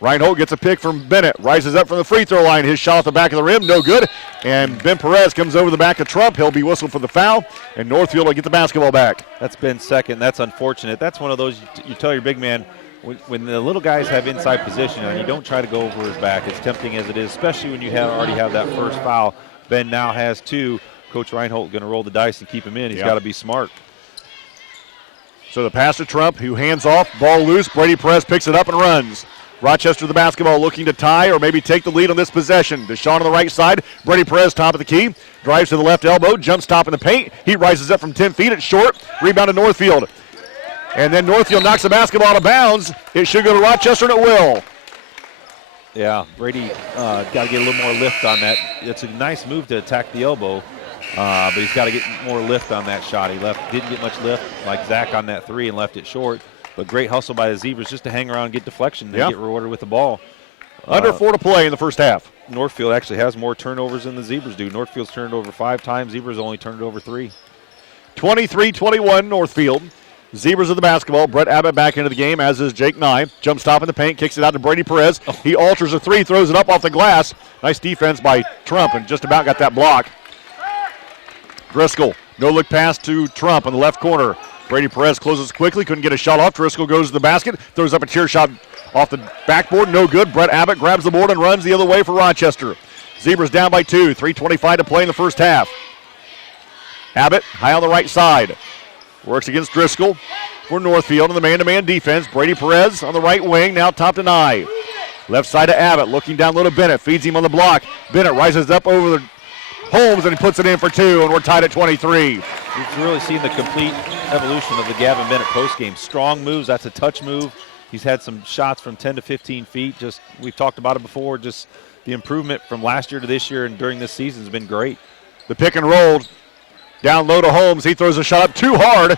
Reinhold gets a pick from Bennett. Rises up from the free throw line. His shot at the back of the rim, no good. And Ben Perez comes over the back of Trump. He'll be whistled for the foul. And Northfield will get the basketball back. That's been second. That's unfortunate. That's one of those you tell your big man, when the little guys have inside position and you don't try to go over his back, as tempting as it is, especially when you already have that first foul. Ben now has 2. Coach Reinhold going to roll the dice and keep him in. He's got to be smart. So the pass to Trump, who hands off, ball loose. Brady Perez picks it up and runs. Rochester the basketball, looking to tie or maybe take the lead on this possession. Deshaun on the right side. Brady Perez top of the key. Drives to the left elbow. Jump stop in the paint. He rises up from 10 feet. It's short. Rebound to Northfield. And then Northfield knocks the basketball out of bounds. It should go to Rochester, and it will. Yeah, Brady got to get a little more lift on that. It's a nice move to attack the elbow, but he's got to get more lift on that shot. He didn't get much lift like Zach on that three and left it short. But great hustle by the Zebras just to hang around and get deflection and get rewarded with the ball. Under 4 to play in the first half. Northfield actually has more turnovers than the Zebras do. Northfield's turned over 5 times. Zebras only turned it over 3. 23-21 Northfield. Zebras of the basketball. Brett Abbott back into the game, as is Jake Nye. Jump stop in the paint, kicks it out to Brady Perez. He alters a three, throws it up off the glass. Nice defense by Trump, and just about got that block. Driscoll, no-look pass to Trump in the left corner. Brady Perez closes quickly, couldn't get a shot off. Driscoll goes to the basket, throws up a chair shot off the backboard, no good. Brett Abbott grabs the board and runs the other way for Rochester. Zebras down by 2, 3:25 to play in the first half. Abbott, high on the right side. Works against Driscoll for Northfield in the man-to-man defense. Brady Perez on the right wing, now top to Nye. Left side to Abbott, looking down low to Bennett, feeds him on the block. Bennett rises up over the Holmes, and he puts it in for 2, and we're tied at 23. We've really seen the complete evolution of the Gavin Bennett postgame. Strong moves, that's a touch move. He's had some shots from 10 to 15 feet. Just, we've talked about it before, just the improvement from last year to this year and during this season has been great. The pick and roll down low to Holmes. He throws a shot up too hard.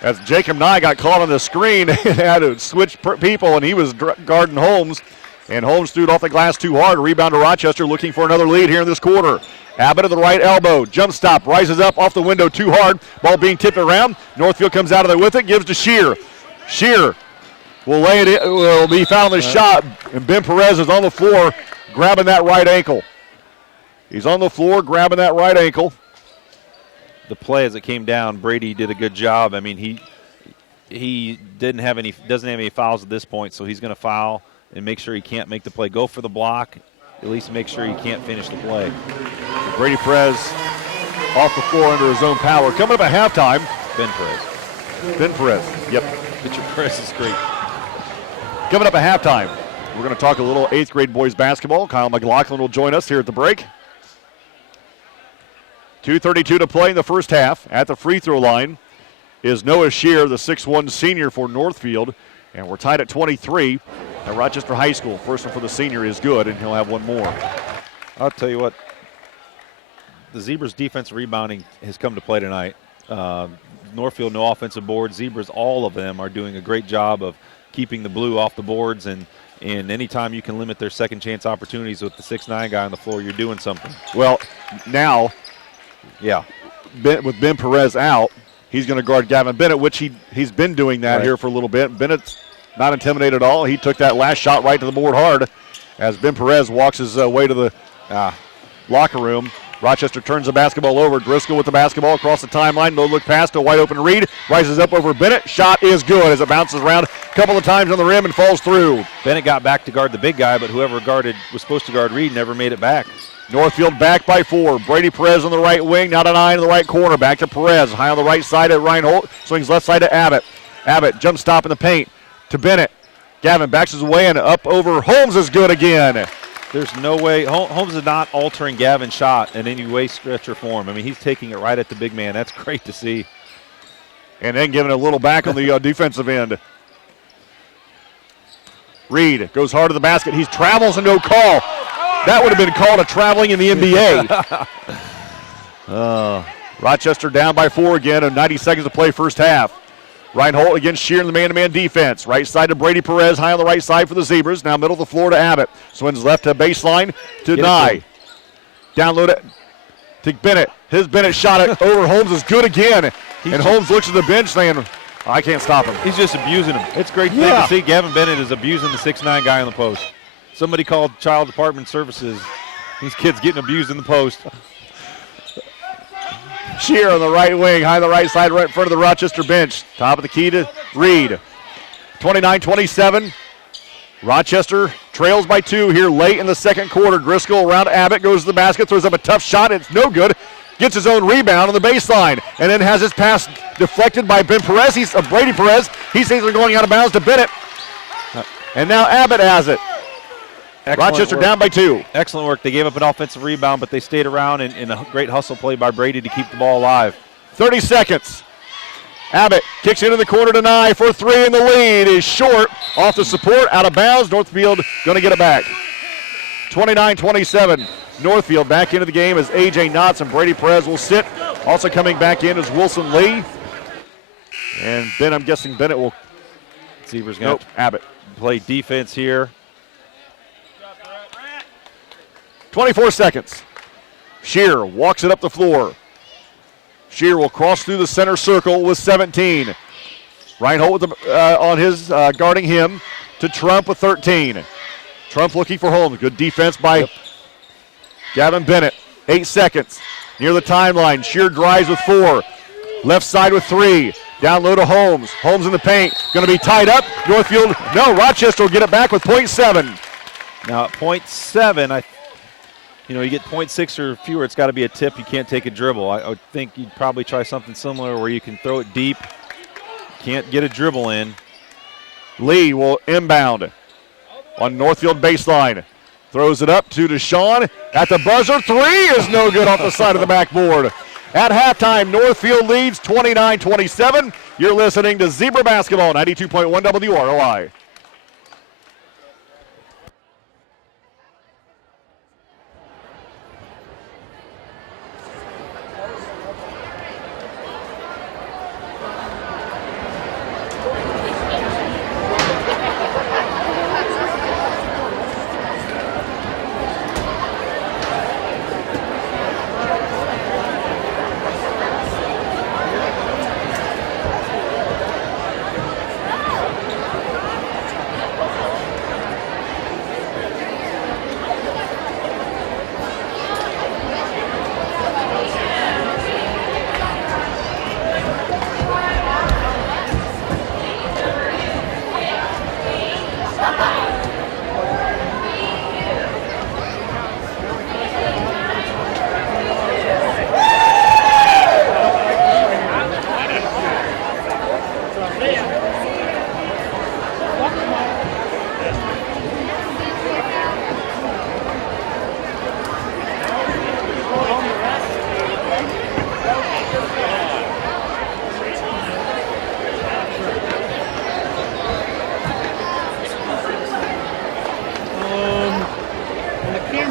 As Jacob Nye got caught on the screen and had to switch people, and he was guarding Holmes. And Holmes threw it off the glass too hard. Rebound to Rochester, looking for another lead here in this quarter. Abbott at the right elbow. Jump stop. Rises up off the window too hard. Ball being tipped around. Northfield comes out of there with it. Gives to Shear. Shear will lay it in. Will be found the shot. And Ben Perez is on the floor grabbing that right ankle. He's on the floor grabbing that right ankle. The play as it came down, Brady did a good job. I mean, he doesn't have any fouls at this point, so he's going to foul and make sure he can't make the play. Go for the block, at least make sure he can't finish the play. Brady Perez off the floor under his own power. Coming up at halftime. Ben Perez. Ben Perez, yep. Pitcher Perez is great. Coming up at halftime, we're going to talk a little 8th grade boys basketball. Kyle McLaughlin will join us here at the break. 2:32 to play in the first half. At the free throw line is Noah Shear, the 6'1 senior for Northfield. And we're tied at 23 at Rochester High School. First one for the senior is good, and he'll have one more. I'll tell you what, the Zebras' defensive rebounding has come to play tonight. Northfield, no offensive board. Zebras, all of them are doing a great job of keeping the blue off the boards, and anytime you can limit their second chance opportunities with the 6'9 guy on the floor, you're doing something. Well, now, with Ben Perez out, he's going to guard Gavin Bennett, which he's been doing that here for a little bit. Bennett's not intimidated at all. He took that last shot right to the board hard as Ben Perez walks his way to the locker room. Rochester turns the basketball over. Driscoll with the basketball across the timeline. No look pass to a wide open Reed. Rises up over Bennett. Shot is good as it bounces around a couple of times on the rim and falls through. Bennett got back to guard the big guy, but whoever was supposed to guard Reed never made it back. Northfield back by 4. Brady Perez on the right wing, now to 9 in the right corner. Back to Perez, high on the right side at Reinhold. Swings left side to Abbott. Abbott jump stop in the paint to Bennett. Gavin backs his way in, up over Holmes is good again. There's no way. Holmes is not altering Gavin's shot in any way, stretch, or form. I mean, he's taking it right at the big man. That's great to see. And then giving a little back on the defensive end. Reed goes hard to the basket. He travels and no call. That would have been called a traveling in the NBA. Rochester down by 4 again, and 90 seconds to play first half. Reinhold against Shear in the man-to-man defense. Right side to Brady Perez, high on the right side for the Zebras. Now middle of the floor to Abbott. Swings left to baseline to Nye. Down low to Bennett. His Bennett shot over Holmes is good again. And Holmes looks at the bench saying, I can't stop him. He's just abusing him. It's great to see Gavin Bennett is abusing the 6'9 guy on the post. Somebody called Child Department Services. These kids getting abused in the post. Shear on the right wing, high on the right side, right in front of the Rochester bench. Top of the key to Reed. 29-27. Rochester trails by 2 here late in the second quarter. Driscoll around Abbott, goes to the basket, throws up a tough shot. It's no good. Gets his own rebound on the baseline, and then has his pass deflected by Ben Perez. Brady Perez. He sees it going out of bounds to Bennett. And now Abbott has it. Excellent Rochester work. down by 2. Excellent work. They gave up an offensive rebound, but they stayed around in a great hustle play by Brady to keep the ball alive. 30 seconds. Abbott kicks into the corner to Nye for 3, and the lead is short. Off the support, out of bounds. Northfield going to get it back. 29-27. Northfield back into the game as A.J. Knotts and Brady Perez will sit. Also coming back in is Wilson Lee. And then I'm guessing Bennett will. Zebras going to Abbott. play defense here. 24 seconds. Shear walks it up the floor. Shear will cross through the center circle with 17. Reinhold with the, on his guarding him to Trump with 13. Trump looking for Holmes. Good defense by Gavin Bennett. 8 seconds. Near the timeline. Shear drives with 4. Left side with 3. Down low to Holmes. Holmes in the paint. Going to be tied up. Northfield. No, Rochester will get it back with .7. Now at .7, you get .6 or fewer, it's got to be a tip. You can't take a dribble. I would think you'd probably try something similar where you can throw it deep. Can't get a dribble in. Lee will inbound on Northfield baseline. Throws it up to Deshaun at the buzzer. 3 is no good off the side of the backboard. At halftime, Northfield leads 29-27. You're listening to Zebra Basketball, 92.1 WROI.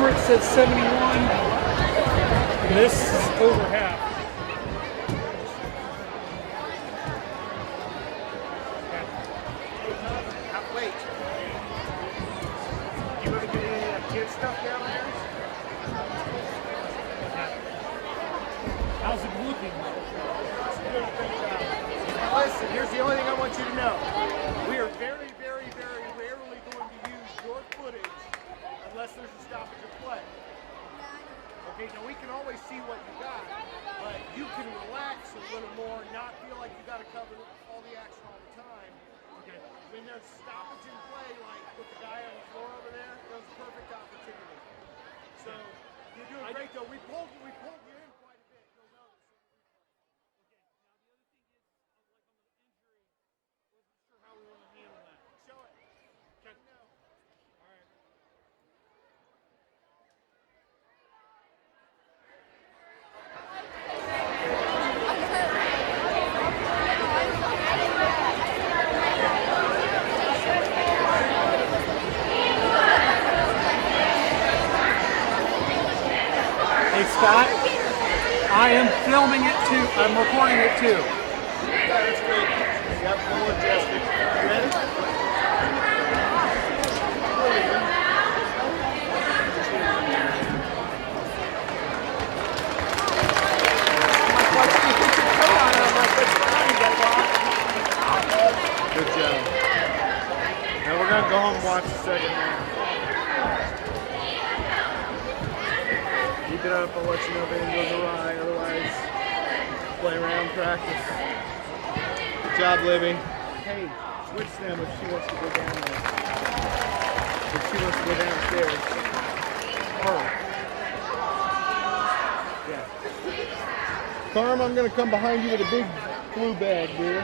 It says 71. This is over half. Wait. You want to get any of that kid stuff down there? How's it looking? Now listen, here's the only thing I want you to know. We are very, very, very rarely going to use your footage unless there's a stoppage of play. Okay, now we can always see what you got, but you can relax a little more, not feel like you got to cover all the action all the time. Okay. When there's stoppage in play, like with the guy on the floor over there, there's a perfect opportunity. So you're doing great though. We pulled you in quite a bit. You'll notice. Okay. Now the other thing is, like on the injury, wasn't sure how we want to handle that. Show it. Okay. No. All right. Hey Scott, I am filming it too. I'm recording it too. That's great. You have full adjusted. You ready? Good job. Now we're going to go home and watch the second half. Keep it up. I'll let you know if anything goes awry. Otherwise, play around practice. Good job, Libby. Hey, switch them if she wants to go down there. If she wants to go downstairs. Her. Yeah. Carm, I'm going to come behind you with a big blue bag, dude.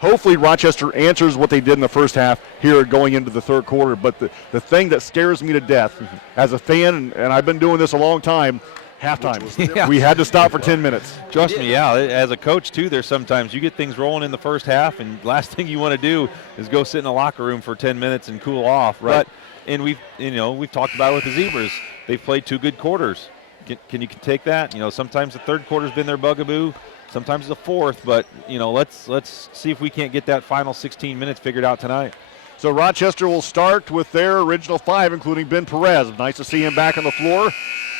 hopefully Rochester answers what they did in the first half here going into the third quarter. But the thing that scares me to death as a fan, and I've been doing this a long time, halftime. Yeah. We had to stop for 10 minutes. Trust me, yeah. As a coach, too, there's sometimes you get things rolling in the first half, and last thing you want to do is go sit in a locker room for 10 minutes and cool off. Right. And we've talked about it with the Zebras. They've played 2 good quarters. Can you take that? Sometimes the third quarter's been their bugaboo. Sometimes the fourth, but let's see if we can't get that final 16 minutes figured out tonight. So Rochester will start with their original 5, including Ben Perez. Nice to see him back on the floor.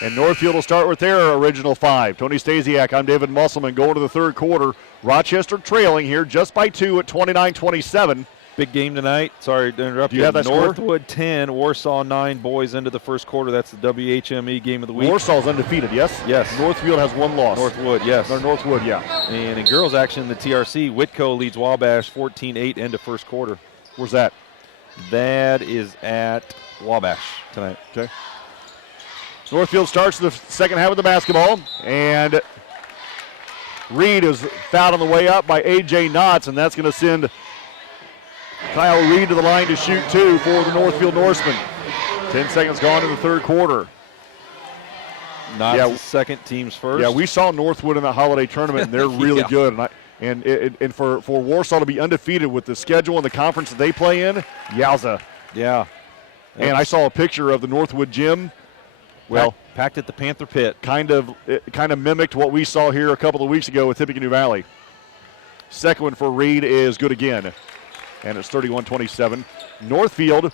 And Northfield will start with their original 5. Tony Stasiak, I'm David Musselman. Going to the third quarter. Rochester trailing here just by 2 at 29-27. Big game tonight. Sorry to interrupt you. Have that Northwood score? 10, Warsaw 9. Boys into the first quarter. That's the WHME game of the week. Warsaw's undefeated, yes? Yes. Northfield has 1 loss. Northwood, yes. Or Northwood, yeah. And in girls action in the TRC, Whitco leads Wabash 14-8 into first quarter. Where's that? That is at Wabash tonight. Okay. Northfield starts the second half of the basketball, and Reed is fouled on the way up by A.J. Knotts, and that's going to send Kyle Reed to the line to shoot 2 for the Northfield Norsemen. 10 seconds gone in the third quarter. Knotts' second, team's first. Yeah, we saw Northwood in the holiday tournament, and they're really good. And for Warsaw to be undefeated with the schedule and the conference that they play in, yowza. Yeah. And I saw a picture of the Northwood gym. Well, packed at the Panther Pit. It kind of mimicked what we saw here a couple of weeks ago with Tippecanoe Valley. Second one for Reed is good again, and it's 31-27. Northfield,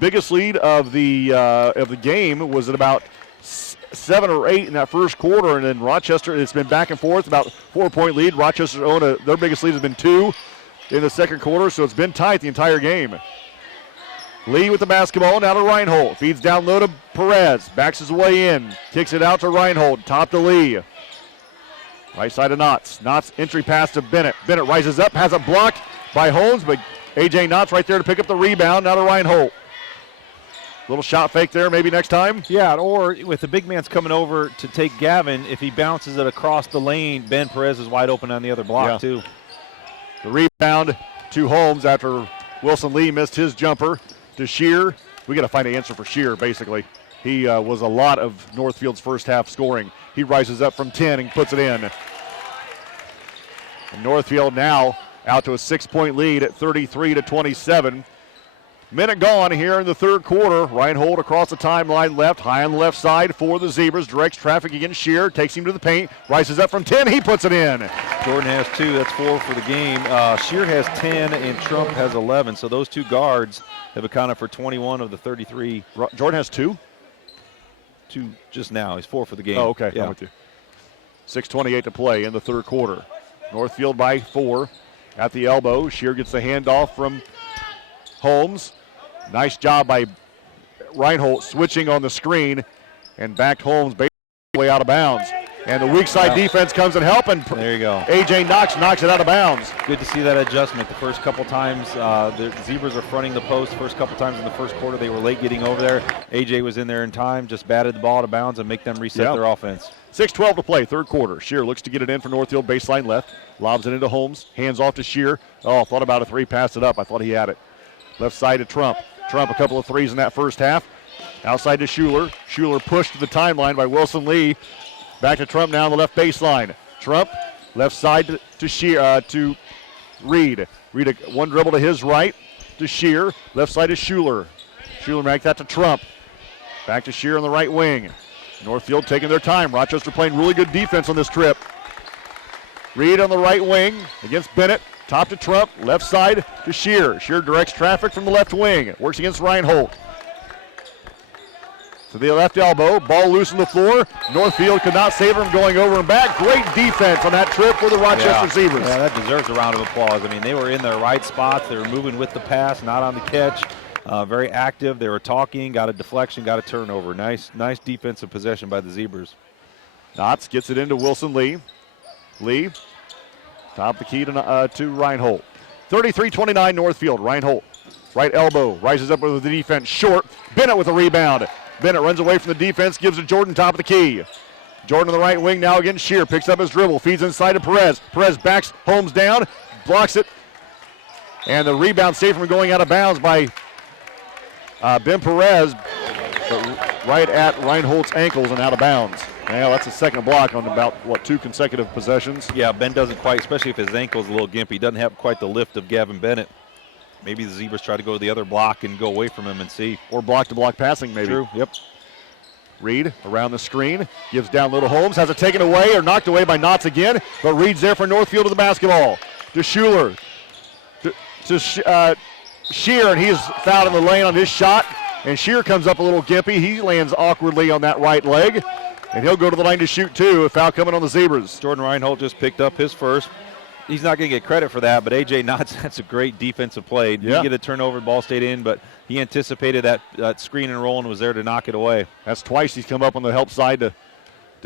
biggest lead of the game was at about 7 or 8 in that first quarter, and then Rochester, it's been back and forth, about 4-point lead. Rochester's their biggest lead has been 2 in the second quarter, so it's been tight the entire game. Lee with the basketball, now to Reinhold. Feeds down low to Perez. Backs his way in. Kicks it out to Reinhold. Top to Lee. Right side to Knotts. Knotts entry pass to Bennett. Bennett rises up, has it blocked by Holmes, but A.J. Knotts right there to pick up the rebound. Now to Reinhold. Little shot fake there, maybe next time. Yeah, or with the big man's coming over to take Gavin, if he bounces it across the lane, Ben Perez is wide open on the other block, too. The rebound to Holmes after Wilson Lee missed his jumper. To Shear. We got to find an answer for Shear, basically. He was a lot of Northfield's first half scoring. He rises up from 10 and puts it in. And Northfield now out to a 6-point lead at 33-27. Minute gone here in the third quarter. Reinhold across the timeline left, high on the left side for the Zebras. Directs traffic against Shear, takes him to the paint, rises up from 10, he puts it in. Jordan has 2, that's 4 for the game. Shear has 10 and Trump has 11, so those 2 guards have accounted for 21 of the 33. Jordan has 2? 2 just now, he's 4 for the game. Oh, okay, yeah. I'm with you. 6:28 to play in the third quarter. Northfield by 4 at the elbow. Shear gets the handoff from Holmes. Nice job by Reinhold switching on the screen and backed Holmes basically out of bounds. And the weak side defense comes and help, and there you go. A.J. knocks it out of bounds. Good to see that adjustment. The first couple times, the Zebras are fronting the post. First couple times in the first quarter, they were late getting over there. A.J. was in there in time, just batted the ball out of bounds and make them reset their offense. 6:12 to play, third quarter. Shear looks to get it in for Northfield, baseline left. Lobs it into Holmes, hands off to Shear. Oh, thought about a 3, passed it up. I thought he had it. Left side to Trump. Trump a couple of 3s in that first half. Outside to Schuler. Schuler pushed to the timeline by Wilson Lee. Back to Trump now on the left baseline. Trump, left side to Shear, to Reed. Reed, one dribble to his right to Shear. Left side to Schuler. Schuler back that to Trump. Back to Shear on the right wing. Northfield taking their time. Rochester playing really good defense on this trip. Reed on the right wing against Bennett. Top to Trump, left side to Shear. Shear directs traffic from the left wing. Works against Reinhold. To the left elbow, ball loose on the floor. Northfield could not save him going over and back. Great defense on that trip for the Rochester Zebras. Yeah, that deserves a round of applause. I mean, they were in their right spots. They were moving with the pass, not on the catch. Very active. They were talking, got a deflection, got a turnover. Nice defensive possession by the Zebras. Knotts gets it into Wilson Lee. Lee, top the key to Reinhold. 33-29 Northfield. Reinhold, right elbow, rises up with the defense short. Bennett with a rebound. Bennett runs away from the defense, gives it Jordan top of the key. Jordan on the right wing now against Shear, picks up his dribble, feeds inside to Perez. Perez backs Holmes down, blocks it. And the rebound saved from going out of bounds by Ben Perez, but right at Reinholdt's ankles and out of bounds. Now that's a second block on about, 2 consecutive possessions. Yeah, Ben doesn't quite, especially if his ankle's a little gimpy, doesn't have quite the lift of Gavin Bennett. Maybe the Zebras try to go to the other block and go away from him and see. Or block-to-block passing, maybe. True, yep. Reed around the screen, gives down little Holmes, has it taken away or knocked away by Knotts again, but Reed's there for Northfield with the basketball. To Schuler, to Shear, and he's fouled in the lane on his shot, and Shear comes up a little gimpy. He lands awkwardly on that right leg, and he'll go to the line to shoot 2. A foul coming on the Zebras. Jordan Reinhold just picked up his first. He's not going to get credit for that, but A.J. Knotts, that's a great defensive play. Didn't get a turnover, ball stayed in, but he anticipated that screen and roll and was there to knock it away. That's twice he's come up on the help side to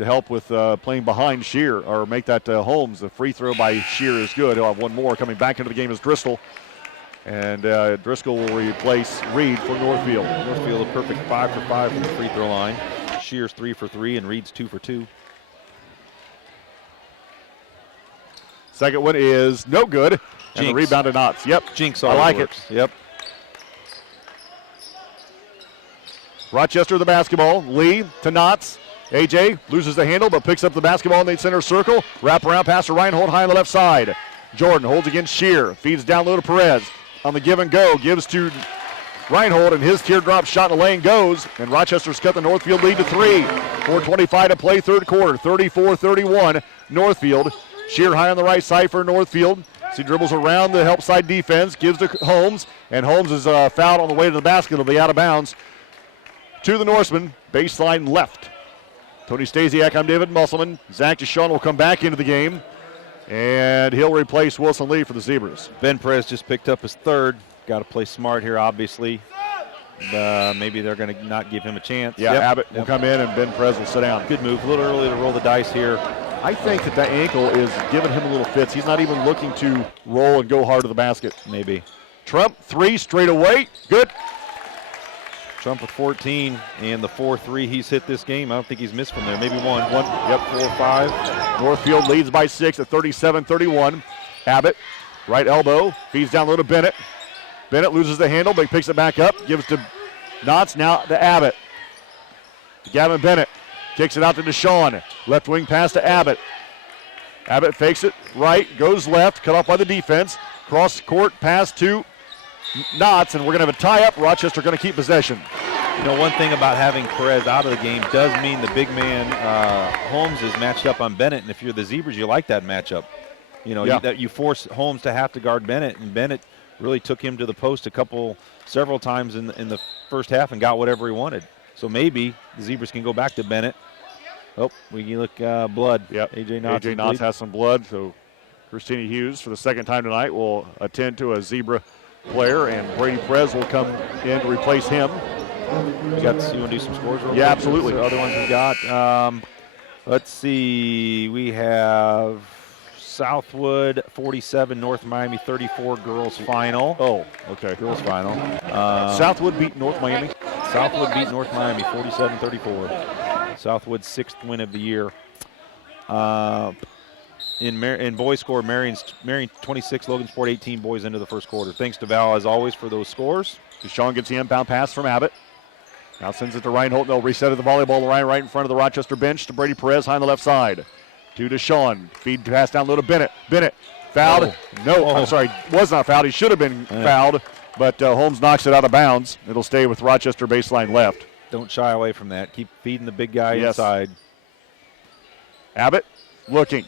help with playing behind Shear, or make that Holmes. The free throw by Shear is good. He'll have one more. Coming back into the game is Driscoll. And Driscoll will replace Reed for Northfield. Northfield a perfect 5 for 5 from the free throw line. Shear's 3 for 3 and Reed's 2 for 2. Second one is no good. Jinx. And the rebound to Knotts. Yep. Jinx I like works. it. Yep. Rochester the basketball. Lee to Knotts. AJ loses the handle but picks up the basketball in the center circle. Wrap around pass to Reinhold high on the left side. Jordan holds against Shear. Feeds down low to Perez. On the give and go. Gives to Reinhold, and his teardrop shot in the lane goes. And Rochester's cut the Northfield lead to 3. 4:25 to play third quarter. 34-31 Northfield. Shear high on the right side for Northfield. He dribbles around the help side defense. Gives to Holmes. And Holmes is fouled on the way to the basket. It'll be out of bounds to the Norseman. Baseline left. Tony Stasiak, I'm David Musselman. Zach Deshawn will come back into the game. And he'll replace Wilson Lee for the Zebras. Ben Perez just picked up his third. Got to play smart here, obviously. Maybe they're going to not give him a chance. Yeah, Abbott will come in and Ben Perez will sit down. Good move. A little early to roll the dice here. I think that ankle is giving him a little fits. He's not even looking to roll and go hard to the basket. Maybe. Trump, 3 straight away. Good. Trump with 14 and the 4-3 he's hit this game. I don't think he's missed from there. Maybe one. Yep, 4-5. Northfield leads by 6 at 37-31. Abbott, right elbow, feeds down low to Bennett. Bennett loses the handle, but picks it back up. Gives to Knotts, now to Abbott. Gavin Bennett kicks it out to Deshawn. Left wing pass to Abbott. Abbott fakes it right, goes left, cut off by the defense. Cross court pass to Knotts, and we're going to have a tie-up. Rochester going to keep possession. You know, one thing about having Perez out of the game does mean the big man, Holmes, is matched up on Bennett, and if you're the Zebras, you like that matchup. You know, you force Holmes to have to guard Bennett, and Bennett really took him to the post several times in the first half and got whatever he wanted. So maybe the Zebras can go back to Bennett. Oh, we can look blood. Yep. A.J. Knotts. A.J. Knotts has some blood, so Christina Hughes, for the second time tonight, will attend to a Zebra player, and Brady Perez will come in to replace him. You want to do some scores real quick? Absolutely. The other ones we got. Let's see. We have Southwood 47, North Miami 34, girls final. Oh, okay. Girls final. Southwood beat North Miami. Southwood beat North Miami 47-34. Southwood's 6th win of the year. In boys score, Marion 26, Logansport 18, boys into the first quarter. Thanks to Val, as always, for those scores. Deshawn gets the inbound pass from Abbott. Now sends it to Reinhold. They'll reset at the volleyball line right in front of the Rochester bench to Brady Perez high on the left side. To Deshawn. Feed pass down low to Bennett. Bennett fouled. I'm sorry, was not fouled. He should have been fouled, but Holmes knocks it out of bounds. It'll stay with Rochester baseline left. Don't shy away from that. Keep feeding the big guy inside. Abbott looking,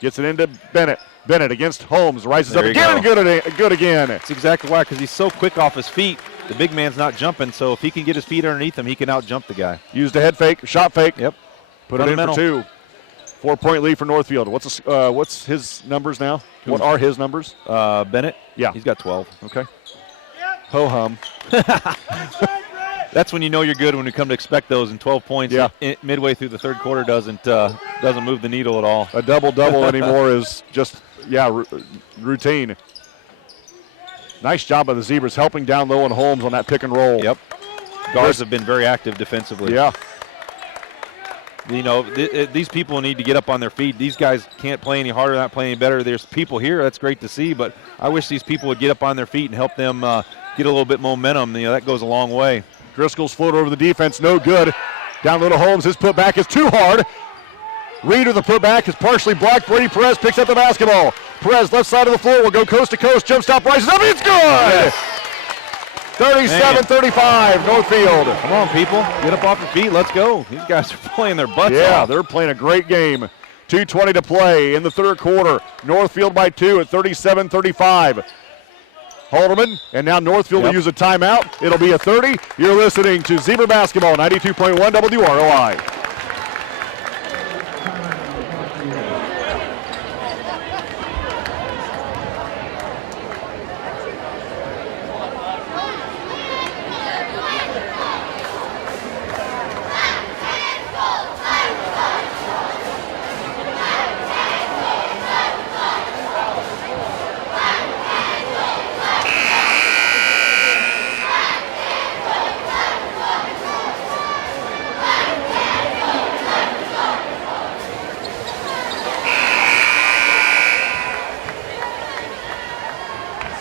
gets it into Bennett. Bennett against Holmes, rises up again and good again. That's exactly why, because he's so quick off his feet. The big man's not jumping, so if he can get his feet underneath him, he can out-jump the guy. Used a head fake, shot fake. Yep. Put it in for 2. 4-point lead for Northfield. What's his numbers now? What are his numbers? Bennett? Yeah. He's got 12. Okay. Ho-hum. That's when you know you're good, when you come to expect those, and 12 points midway through the third quarter doesn't move the needle at all. A double-double anymore is just, routine. Nice job by the Zebras helping down low on Holmes on that pick and roll. Yep. Guards have been very active defensively. Yeah. You know, these people need to get up on their feet. These guys can't play any harder, not play any better. There's people here. That's great to see, but I wish these people would get up on their feet and help them get a little bit momentum. You know, that goes a long way. Driscoll's float over the defense, no good. Down low to Holmes. His putback is too hard. Reed with the putback is partially blocked. Brady Perez picks up the basketball. Perez, left side of the floor, will go coast to coast. Jump stop, rises up. It's good! Yes. 37-35, Northfield. Come on, people. Get up off your feet. Let's go. These guys are playing their butts off. Yeah, they're playing a great game. 2:20 to play in the third quarter. Northfield by 2 at 37-35. Haldeman, and now Northfield will use a timeout. It'll be a 30. You're listening to Zebra Basketball, 92.1 WROI.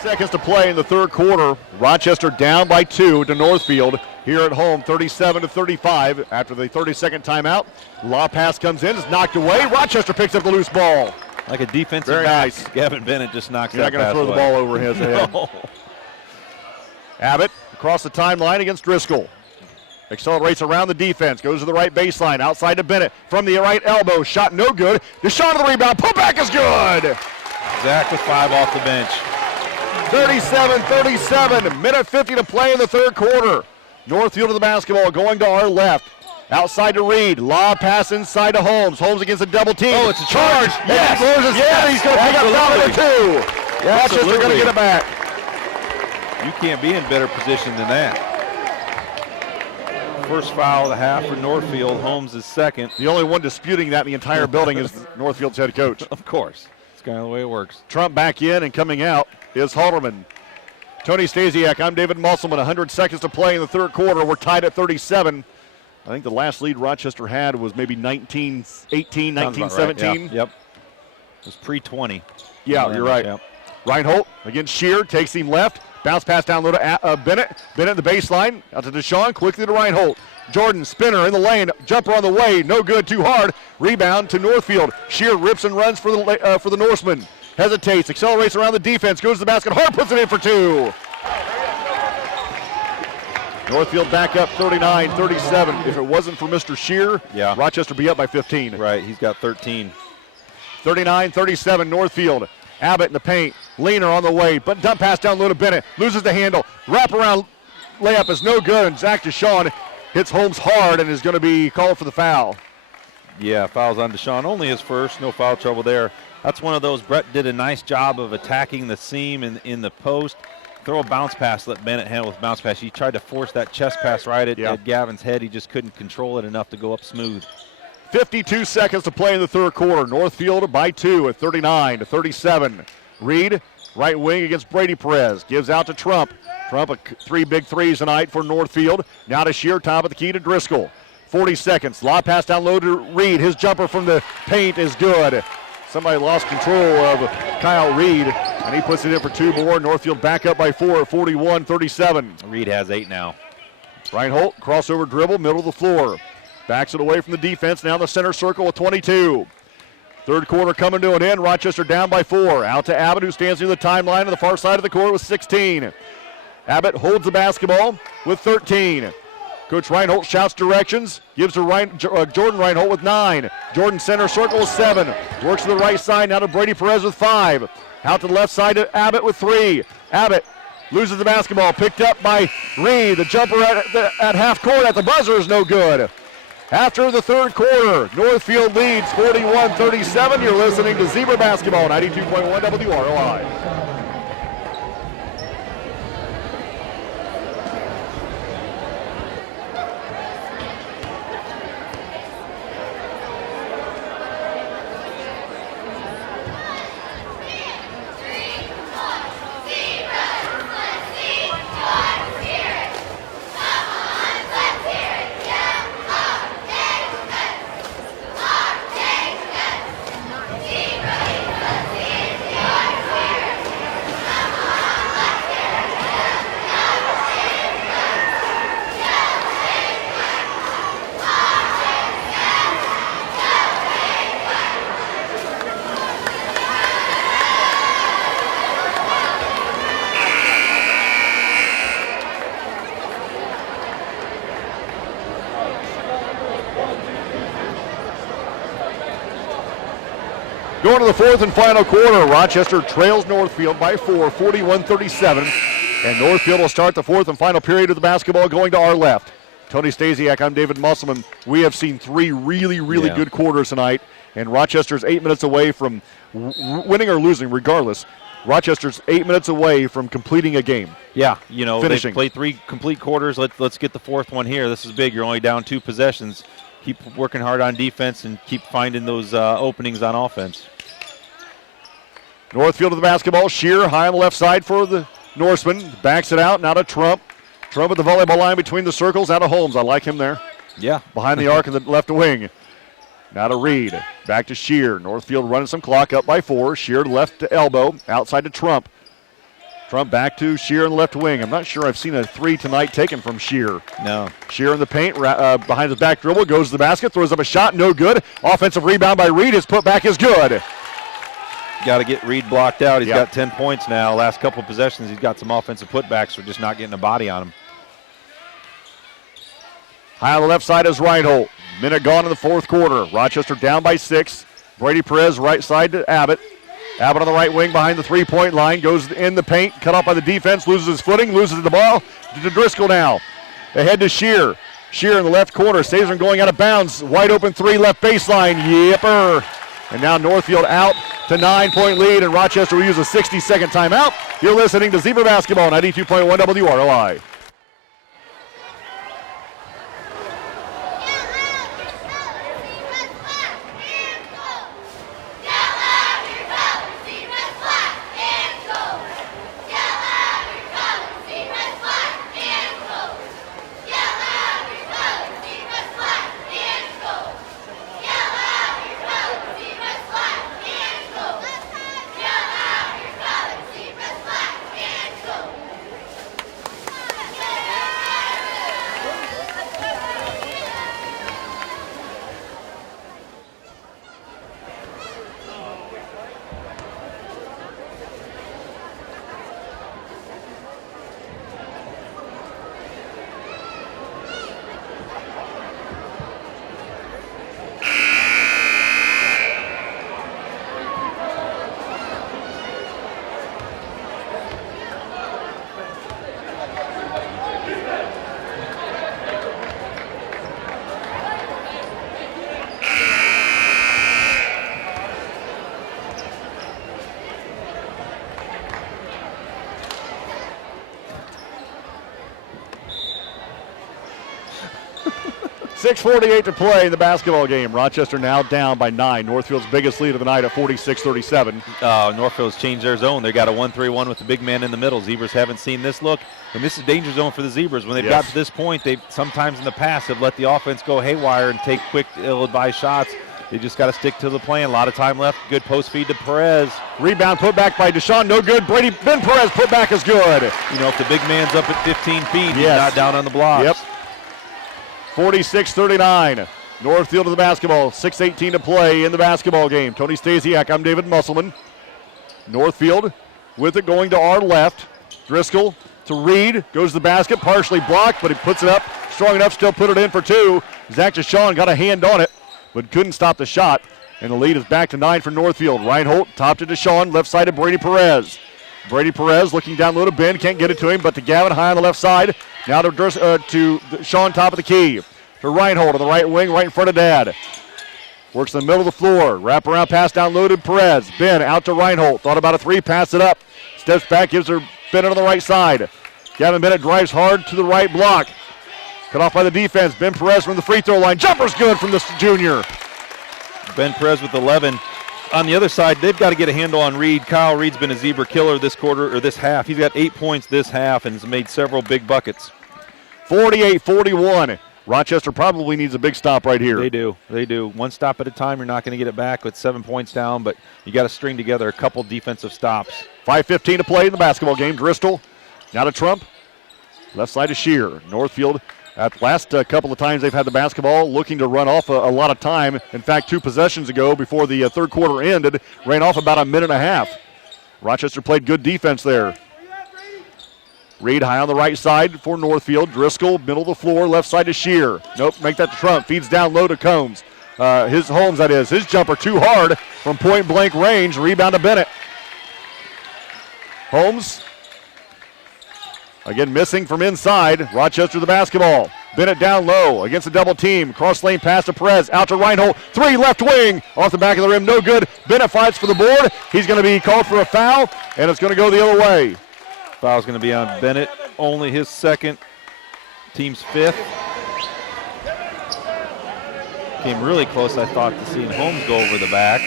Seconds to play in the third quarter. Rochester down by 2 to Northfield here at home, 37-35. After the 30-second timeout, law pass comes in, is knocked away. Rochester picks up the loose ball. Like a defensive Very back. nice. Gavin Bennett just knocks You're that not going to pass throw the away. ball over his head. No. Abbott across the timeline against Driscoll. Accelerates around the defense, goes to the right baseline, outside to Bennett. From the right elbow, shot no good. Deshaun to the rebound, putback is good! Zach with 5 off the bench. 37-37, minute 50 to play in the third quarter. Northfield of the basketball going to our left. Outside to Reed, lob pass inside to Holmes. Holmes against a double team. Oh, it's a charge. Yes, he's going to pick up foul number 2. Rochester going to get it back. You can't be in better position than that. First foul of the half for Northfield. Holmes is second. The only one disputing that in the entire building is Northfield's head coach. Of course. It's kind of the way it works. Trump back in, and coming out is Halderman. Tony Stasiak, I'm David Musselman. 100 seconds to play in the third quarter. We're tied at 37. I think the last lead Rochester had was maybe 19-18, 19-17. Right. Yep. It was pre-20. Yeah, you're right. Yep. Reinhold against Shear, takes him left. Bounce pass down low to Bennett. Bennett in the baseline. Out to Deshaun, quickly to Reinhold. Jordan, spinner in the lane. Jumper on the way. No good, too hard. Rebound to Northfield. Shear rips and runs for the Norseman. Hesitates, accelerates around the defense, goes to the basket. Hart puts it in for 2. Northfield back up 39-37. If it wasn't for Mr. Shear, Rochester be up by 15. Right, he's got 13. 39-37, Northfield. Abbott in the paint. Leaner on the way, but dump pass down low to Bennett. Loses the handle. Wraparound layup is no good, and Zach Deshaun hits Holmes hard and is going to be called for the foul. Yeah, fouls on Deshaun. Only his first. No foul trouble there. That's one of those. Brett did a nice job of attacking the seam in the post. Throw a bounce pass, let Bennett handle with bounce pass. He tried to force that chest pass right at Gavin's head. He just couldn't control it enough to go up smooth. 52 seconds to play in the third quarter. Northfield by 2 at 39-37. Reed, right wing against Brady Perez. Gives out to Trump. Trump, 3 big threes tonight for Northfield. Now to Shear, top of the key to Driscoll. 40 seconds. Lob pass down low to Reed. His jumper from the paint is good. Somebody lost control of Kyle Reed, and he puts it in for 2 more. Northfield back up by 4 at 41-37. Reed has 8 now. Reinhold, crossover dribble, middle of the floor. Backs it away from the defense, now in the center circle with 22. Third quarter coming to an end. Rochester down by 4. Out to Abbott, who stands near the timeline on the far side of the court with 16. Abbott holds the basketball with 13. Coach Reinhold shouts directions, gives to Jordan Reinhold with 9. Jordan center circle with 7. Works to the right side, now to Brady Perez with 5. Out to the left side to Abbott with 3. Abbott loses the basketball, picked up by Reed. The jumper at half court at the buzzer is no good. After the third quarter, Northfield leads 41-37. You're listening to Zebra Basketball, 92.1 WROI. going to the fourth and final quarter. Rochester trails Northfield by 4, 41-37. And Northfield will start the fourth and final period of the basketball going to our left. Tony Stasiak, I'm David Musselman. We have seen 3 really good quarters tonight, and Rochester's 8 minutes away from winning or losing, regardless. Rochester's 8 minutes away from completing a game. Yeah, finishing. They've played 3 complete quarters. Let's get the fourth one here. This is big. You're only down 2 possessions. Keep working hard on defense and keep finding those openings on offense. Northfield of the basketball. Shear high on the left side for the Norseman. Backs it out. Now to Trump. Trump at the volleyball line between the circles. Out of Holmes. I like him there. Yeah. Behind the arc of the left wing. Now to Reed. Back to Shear. Northfield running some clock, up by 4. Shear left to elbow. Outside to Trump. Trump back to Shear in the left wing. I'm not sure I've seen a 3 tonight taken from Shear. No. Shear in the paint, behind his back dribble, goes to the basket, throws up a shot, no good. Offensive rebound by Reed. His putback is good. Got to get Reed blocked out. He's got 10 points now. Last couple of possessions, he's got some offensive putbacks. We're just not getting a body on him. High on the left side is Reinhold. Minute gone in the fourth quarter. Rochester down by 6. Brady Perez right side to Abbott. Abbott on the right wing behind the three-point line. Goes in the paint, cut off by the defense, loses his footing, loses the ball. To Driscoll now. Ahead to Shear. Shear in the left corner. Saves him going out of bounds. Wide open 3 left baseline. Yipper. And now Northfield out to 9-point lead, and Rochester will use a 60-second timeout. You're listening to Zebra Basketball, 92.1 WROI. .6:48 to play in the basketball game. Rochester now down by 9. Northfield's biggest lead of the night at 46-37. Northfield's changed their zone. They got a 1-3-1 with the big man in the middle. Zebras haven't seen this look, and this is danger zone for the Zebras. When they've got to this point, they sometimes in the past have let the offense go haywire and take quick, ill-advised shots. They just got to stick to the plan. A lot of time left. Good post feed to Perez. Rebound put back by Deshaun. No good. Ben Perez put back is good. If the big man's up at 15 feet, he's not down on the blocks. Yep. 46-39. Northfield of the basketball. 6:18 to play in the basketball game. Tony Stasiak, I'm David Musselman. Northfield with it going to our left. Driscoll to Reed. Goes to the basket. Partially blocked, but he puts it up. Strong enough, still put it in for 2. Zach Deshaun got a hand on it, but couldn't stop the shot. And the lead is back to 9 for Northfield. Reinhold, top to Deshaun. Left side to Brady Perez. Brady Perez looking down low to Ben. Can't get it to him, but to Gavin high on the left side. Now to Sean, top of the key. To Reinhold on the right wing, right in front of Dad. Works in the middle of the floor. Wrap around pass down low to Perez. Ben out to Reinhold. Thought about a 3, pass it up. Steps back, gives her Bennett on the right side. Gavin Bennett drives hard to the right block. Cut off by the defense. Ben Perez from the free throw line. Jumper's good from the junior. Ben Perez with 11. On the other side, they've got to get a handle on Reed. Kyle Reed's been a Zebra killer this quarter, or this half. He's got 8 points this half and has made several big buckets. 48-41. Rochester probably needs a big stop right here. They do. One stop at a time. You're not going to get it back with 7 points down, but you got to string together a couple defensive stops. 5:15 to play in the basketball game. Driscoll now to Trump. Left side to Shear. Northfield, at the last couple of times they've had the basketball, looking to run off a lot of time. In fact, 2 possessions ago before the third quarter ended, ran off about a minute and a half. Rochester played good defense there. Reed high on the right side for Northfield. Driscoll, middle of the floor, left side to Shear. Nope, make that to Trump. Feeds down low to Combs. Holmes, that is. His jumper too hard from point blank range. Rebound to Bennett. Holmes, again missing from inside. Rochester the basketball. Bennett down low against a double team. Cross lane pass to Perez. Out to Reinhold. 3 left wing. Off the back of the rim. No good. Bennett fights for the board. He's going to be called for a foul, and it's going to go the other way. Foul's going to be on Bennett. Only his second. Team's 5th. Came really close, I thought, to seeing Holmes go over the back.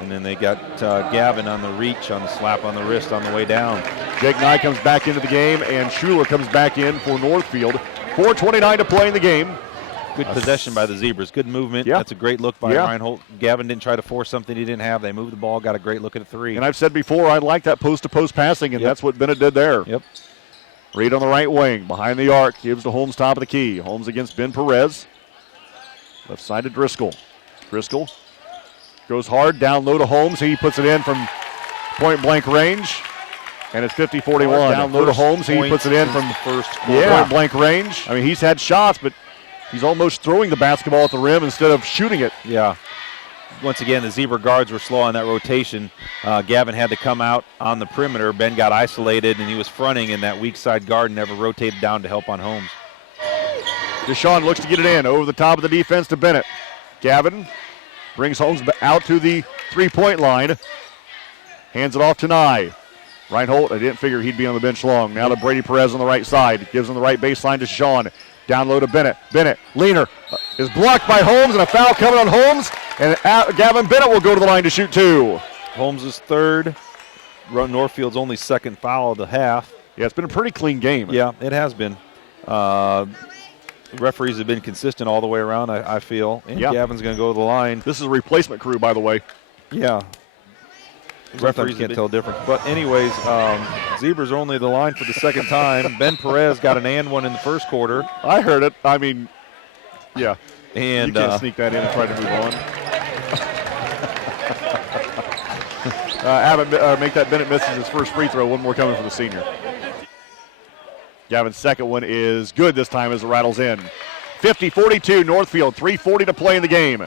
And then they got Gavin on the reach, on the slap on the wrist on the way down. Jake Nye comes back into the game, and Schuler comes back in for Northfield. 4:29 to play in the game. Good possession by the Zebras. Good movement. Yeah. That's a great look by Reinhold. Gavin didn't try to force something he didn't have. They moved the ball, got a great look at a 3. And I've said before, I like that post-to-post passing, and that's what Bennett did there. Yep. Reed on the right wing, behind the arc, gives to Holmes top of the key. Holmes against Ben Perez. Left side to Driscoll. Driscoll goes hard, down low to Holmes. He puts it in from point-blank range. And it's 50-41. Down low to Holmes. He puts it in from first point-blank range. I mean, he's had shots, but he's almost throwing the basketball at the rim instead of shooting it. Yeah. Once again, the Zebra guards were slow on that rotation. Gavin had to come out on the perimeter. Ben got isolated, and he was fronting, and that weak side guard never rotated down to help on Holmes. Deshaun looks to get it in over the top of the defense to Bennett. Gavin brings Holmes out to the three-point line. Hands it off to Nye. Reinhold, I didn't figure he'd be on the bench long. Now to Brady Perez on the right side. Gives him the right baseline to Deshaun. Down low to Bennett. Bennett, leaner, is blocked by Holmes, and a foul coming on Holmes. And Gavin Bennett will go to the line to shoot 2. Holmes' 3rd. Northfield's only 2nd foul of the half. Yeah, it's been a pretty clean game. Yeah, it has been. Referees have been consistent all the way around, I feel. And Gavin's going to go to the line. This is a replacement crew, by the way. Yeah. Referees can't tell the difference. But anyways, Zebras are only the line for the 2nd time. Ben Perez got an and one in the first quarter. I heard it. I mean, yeah. And you can't sneak that in and try to move on. Make that Bennett misses his first free throw. One more coming for the senior. Gavin's second one is good this time as it rattles in. 50-42 Northfield, 3:40 to play in the game.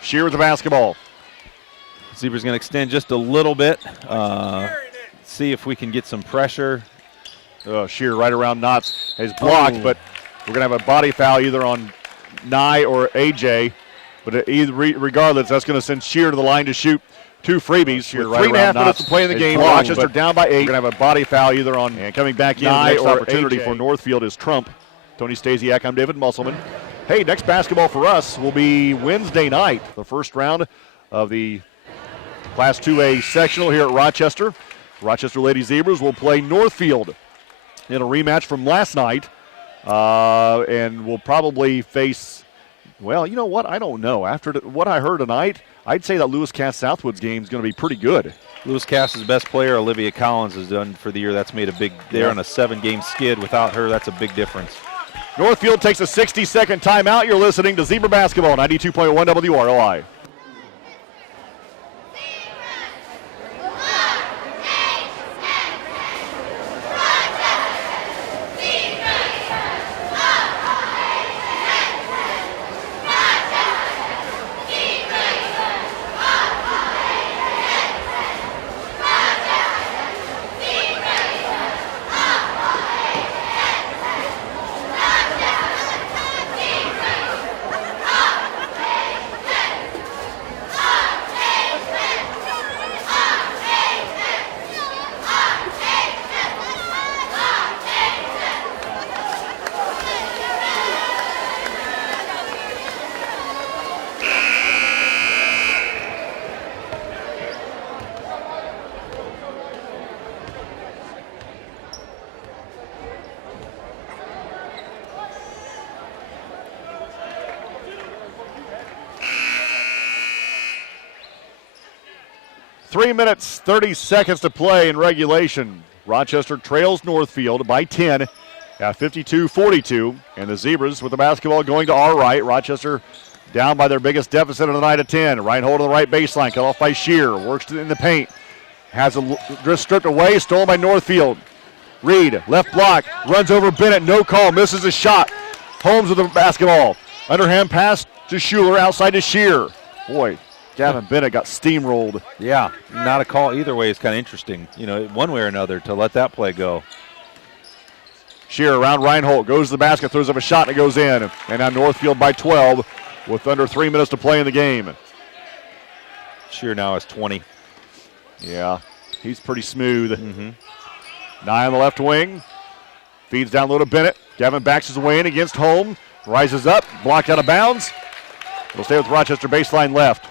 Shear with the basketball. Zebras going to extend just a little bit. See if we can get some pressure. Shear right around Knotts is blocked, but we're going to have a body foul either on Nye or AJ. But regardless, that's going to send Shear to the line to shoot 2 freebies. Shear right 3.5 minutes to play in the game. Rochester down by 8. We're going to have a body foul either on and coming back in. Nye or opportunity AJ. For Northfield is Trump. Tony Stasiak, I'm David Musselman. Hey, next basketball for us will be Wednesday night, the first round of the Class 2A sectional here at Rochester. Rochester Lady Zebras will play Northfield in a rematch from last night. And will probably face, well, you know what? I don't know. After what I heard tonight, I'd say that Lewis Cass Southwood's game is going to be pretty good. Lewis Cass's best player, Olivia Collins, has done for the year. That's made a big, they're on a 7-game skid. Without her, that's a big difference. Northfield takes a 60-second timeout. You're listening to Zebra Basketball, 92.1 WRLI. Three minutes, 30 seconds to play in regulation. Rochester trails Northfield by 10 at 52-42. And the Zebras with the basketball going to our right. Rochester down by their biggest deficit of the night at 10. Reinhold on the right baseline, cut off by Shear. Works in the paint. Has a just stripped away, stolen by Northfield. Reed, left block, runs over Bennett, no call, misses a shot. Holmes with the basketball. Underhand pass to Schuler, outside to Shear. Boy, Gavin Bennett got steamrolled. Yeah, not a call either way is kind of interesting, one way or another to let that play go. Shear around Reinhold, goes to the basket, throws up a shot, and it goes in. And now Northfield by 12 with under 3 minutes to play in the game. Shear now has 20. Yeah, he's pretty smooth. Mm-hmm. Nye on the left wing. Feeds down low to Bennett. Gavin backs his way in against home. Rises up, blocked out of bounds. It'll stay with Rochester baseline left.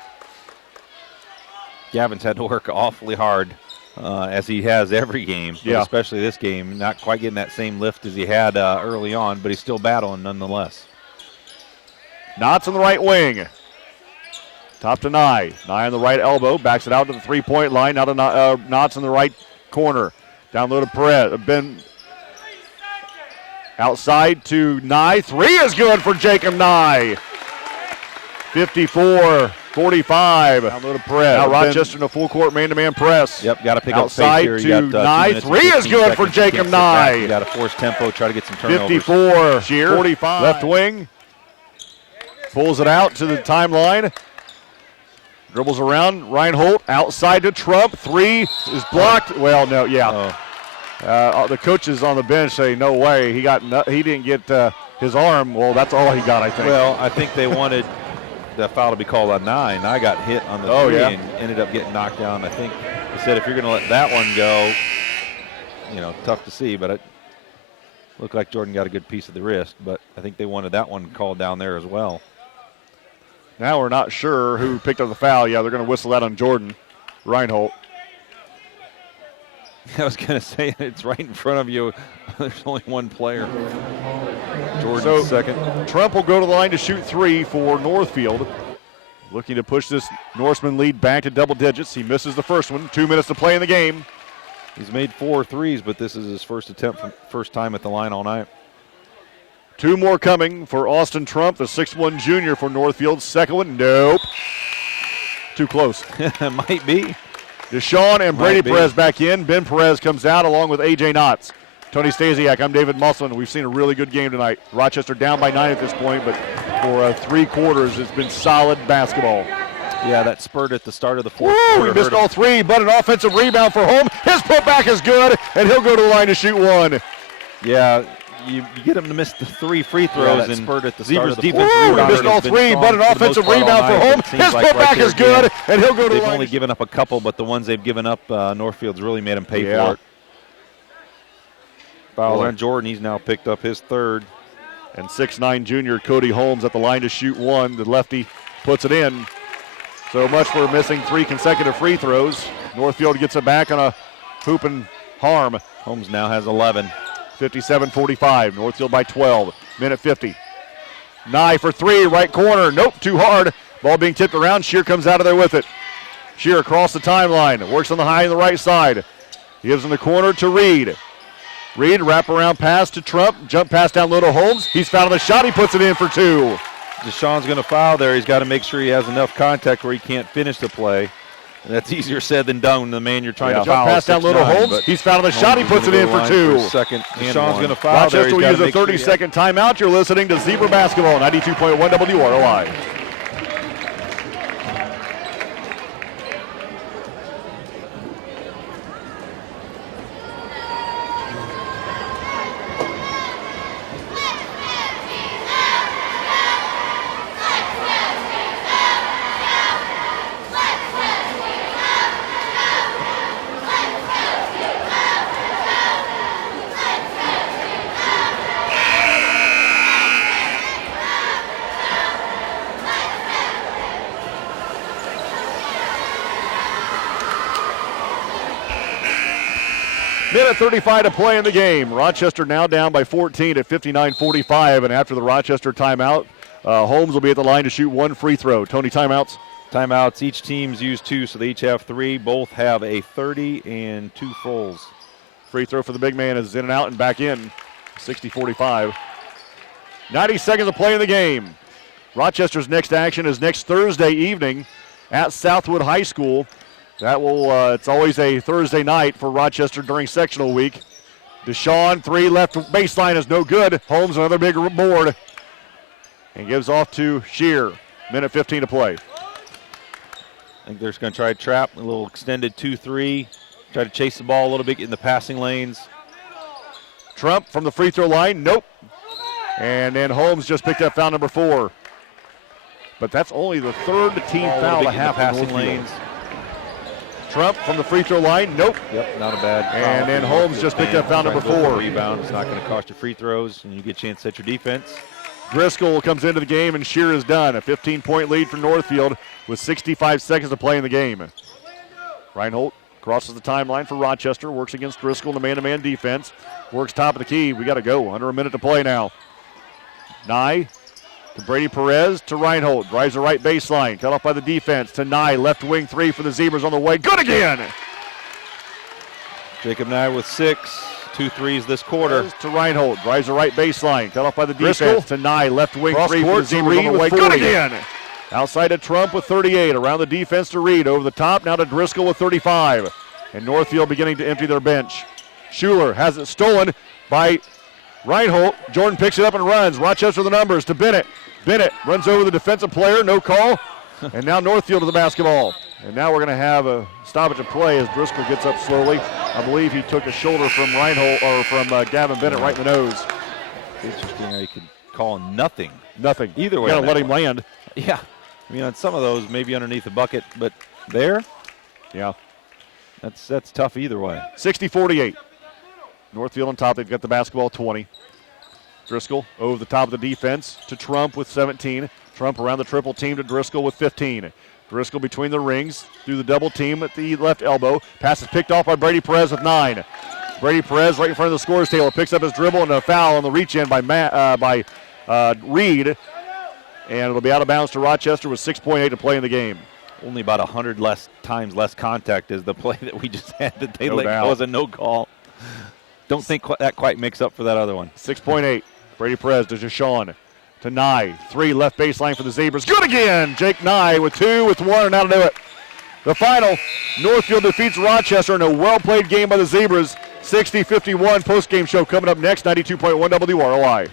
Gavin's had to work awfully hard, as he has every game, but especially this game. Not quite getting that same lift as he had early on, but he's still battling nonetheless. Knotts on the right wing. Top to Nye. Nye on the right elbow. Backs it out to the three-point line. Now to Knotts in the right corner. Down low to Perez. Ben outside to Nye. Three is good for Jacob Nye. 54-45. Down low to Perez. Now Rochester in a full-court man-to-man press. Yep, got to pick outside up pace here. To Nye. Three is good for Jacob Nye. You got to force tempo, try to get some turnovers. 54. Shear. 45. Left wing. Pulls it out to the timeline. Dribbles around. Reinhold outside to Trump. Three is blocked. Well, no, yeah. The coaches on the bench say no way. He didn't get his arm. Well, that's all he got, I think. Well, I think they wanted that foul to be called on Nye. Nye got hit on the three and ended up getting knocked down. I think they said if you're going to let that one go, tough to see, but it looked like Jordan got a good piece of the wrist. But I think they wanted that one called down there as well. Now we're not sure who picked up the foul. Yeah, they're going to whistle that on Jordan Reinhold. I was going to say it's right in front of you. There's only one player. Jordan's second. Trump will go to the line to shoot three for Northfield. Looking to push this Norseman lead back to double digits. He misses the first one. 2 minutes to play in the game. He's made 4 threes, but this is his first time at the line all night. Two more coming for Austin Trump, the 6'1 junior for Northfield. Second one, nope. Too close. Might be. Deshaun and Brady Perez back in. Ben Perez comes out along with A.J. Knotts. Tony Stasiak, I'm David Musselman. We've seen a really good game tonight. Rochester down by 9 at this point, but for 3 quarters, it's been solid basketball. Yeah, that spurt at the start of the fourth He quarter. missed all 3, but an offensive rebound for home. His putback is good, and he'll go to the line to shoot 1. Yeah, you get him to miss the 3 free throws and spurt at the start of the defense. He missed all 3, but an offensive rebound for home. His putback is good, and he'll go to the line. They've only given up a couple, but the ones they've given up, Northfield's really made them pay for it. Foul on Jordan. He's now picked up his 3rd. And 6'9 junior Cody Holmes at the line to shoot 1. The lefty puts it in. So much for missing 3 consecutive free throws. Northfield gets it back on a hoop and harm. Holmes now has 11. 57-45. Northfield by 12. Minute 50. Nye for 3, right corner. Nope, too hard. Ball being tipped around. Shear comes out of there with it. Shear across the timeline. Works on the high and the right side. Gives in the corner to Reed. Reed, wraparound pass to Trump. Jump pass down low to Holmes. He's fouled on the shot. He puts it in for 2. Deshaun's going to foul there. He's got to make sure he has enough contact where he can't finish the play. And that's easier said than done when the man you're trying to foul. Jump pass down low to Holmes. He's fouled on the shot. He puts it in for 2. Deshaun's going to foul Rochester there. will use a 30-second timeout. You're listening to Zebra Basketball, 92.1 WROI. Minute 35 to play in the game. Rochester now down by 14 at 59-45, and after the Rochester timeout, Holmes will be at the line to shoot 1 free throw. Tony, timeouts? Timeouts. Each team's used 2, so they each have 3. Both have a 30 and 2 fulls. Free throw for the big man is in and out and back in. 60-45. 90 seconds to play in the game. Rochester's next action is next Thursday evening at Southwood High School. That will, it's always a Thursday night for Rochester during sectional week. Deshaun, 3 left baseline is no good. Holmes, another big board. and gives off to Shear. Minute 15 to play. I think they're just going to try to trap a little extended 2-3, try to chase the ball a little bit in the passing lanes. Trump from the free throw line, nope. And then Holmes just picked up foul number 4. But that's only the third team foul to have passing Northfield. lanes. Trump from the free throw line, nope. Yep, not a bad foul. And then Holmes just picked up foul number 4. Rebound. It's not going to cost you free throws, and you get a chance to set your defense. Driscoll comes into the game, and Shear is done. A 15-point lead for Northfield with 65 seconds to play in the game. Reinhold crosses the timeline for Rochester, works against Driscoll in the man-to-man defense. Works top of the key. We got to go. Under a minute to play now. Nye to Brady Perez to Reinhold. Drives the right baseline. Cut off by the defense to Nye. Left wing 3 for the Zebras on the way. Good again! Jacob Nye with 6. 2 threes this quarter. To Reinhold. Drives the right baseline. Cut off by the defense Driscoll to Nye. Left wing cross 3 for the court to Zebras on Reed the way. with Good 40. again! Outside to Trump with 38. Around the defense to Reed. Over the top. Now to Driscoll with 35. And Northfield beginning to empty their bench. Schuler has it stolen by Reinhold. Jordan picks it up and runs. Rochester the numbers to Bennett. Bennett runs over the defensive player. No call. And now Northfield to the basketball. And now we're going to have a stoppage of play as Driscoll gets up slowly. I believe he took a shoulder from Reinhold or from Gavin Bennett right in the nose. Interesting how you could call nothing. Nothing. Either way. You got to let him one. land. Yeah. I mean, on some of those, maybe underneath the bucket, but there, Yeah. that's tough either way. 60-48. Northfield on top. They've got the basketball 20. Driscoll over the top of the defense to Trump with 17. Trump around the triple team to Driscoll with 15. Driscoll between the rings through the double team at the left elbow. Pass is picked off by Brady Perez with 9. Brady Perez right in front of the scorer's table picks up his dribble and a foul on the reach in by Reed. And it'll be out of bounds to Rochester with 6.8 to play in the game. Only about 100 less times less contact is the play that we just had that they No let doubt. go as a no call. Don't think that quite makes up for that other one. 6.8. Brady Perez to Deshaun. To Nye. 3 left baseline for the Zebras. Good again! Jake Nye with 2, with 1, and now to do it. The final, Northfield defeats Rochester in a well-played game by the Zebras. 60-51 post-game show coming up next, 92.1 WROI.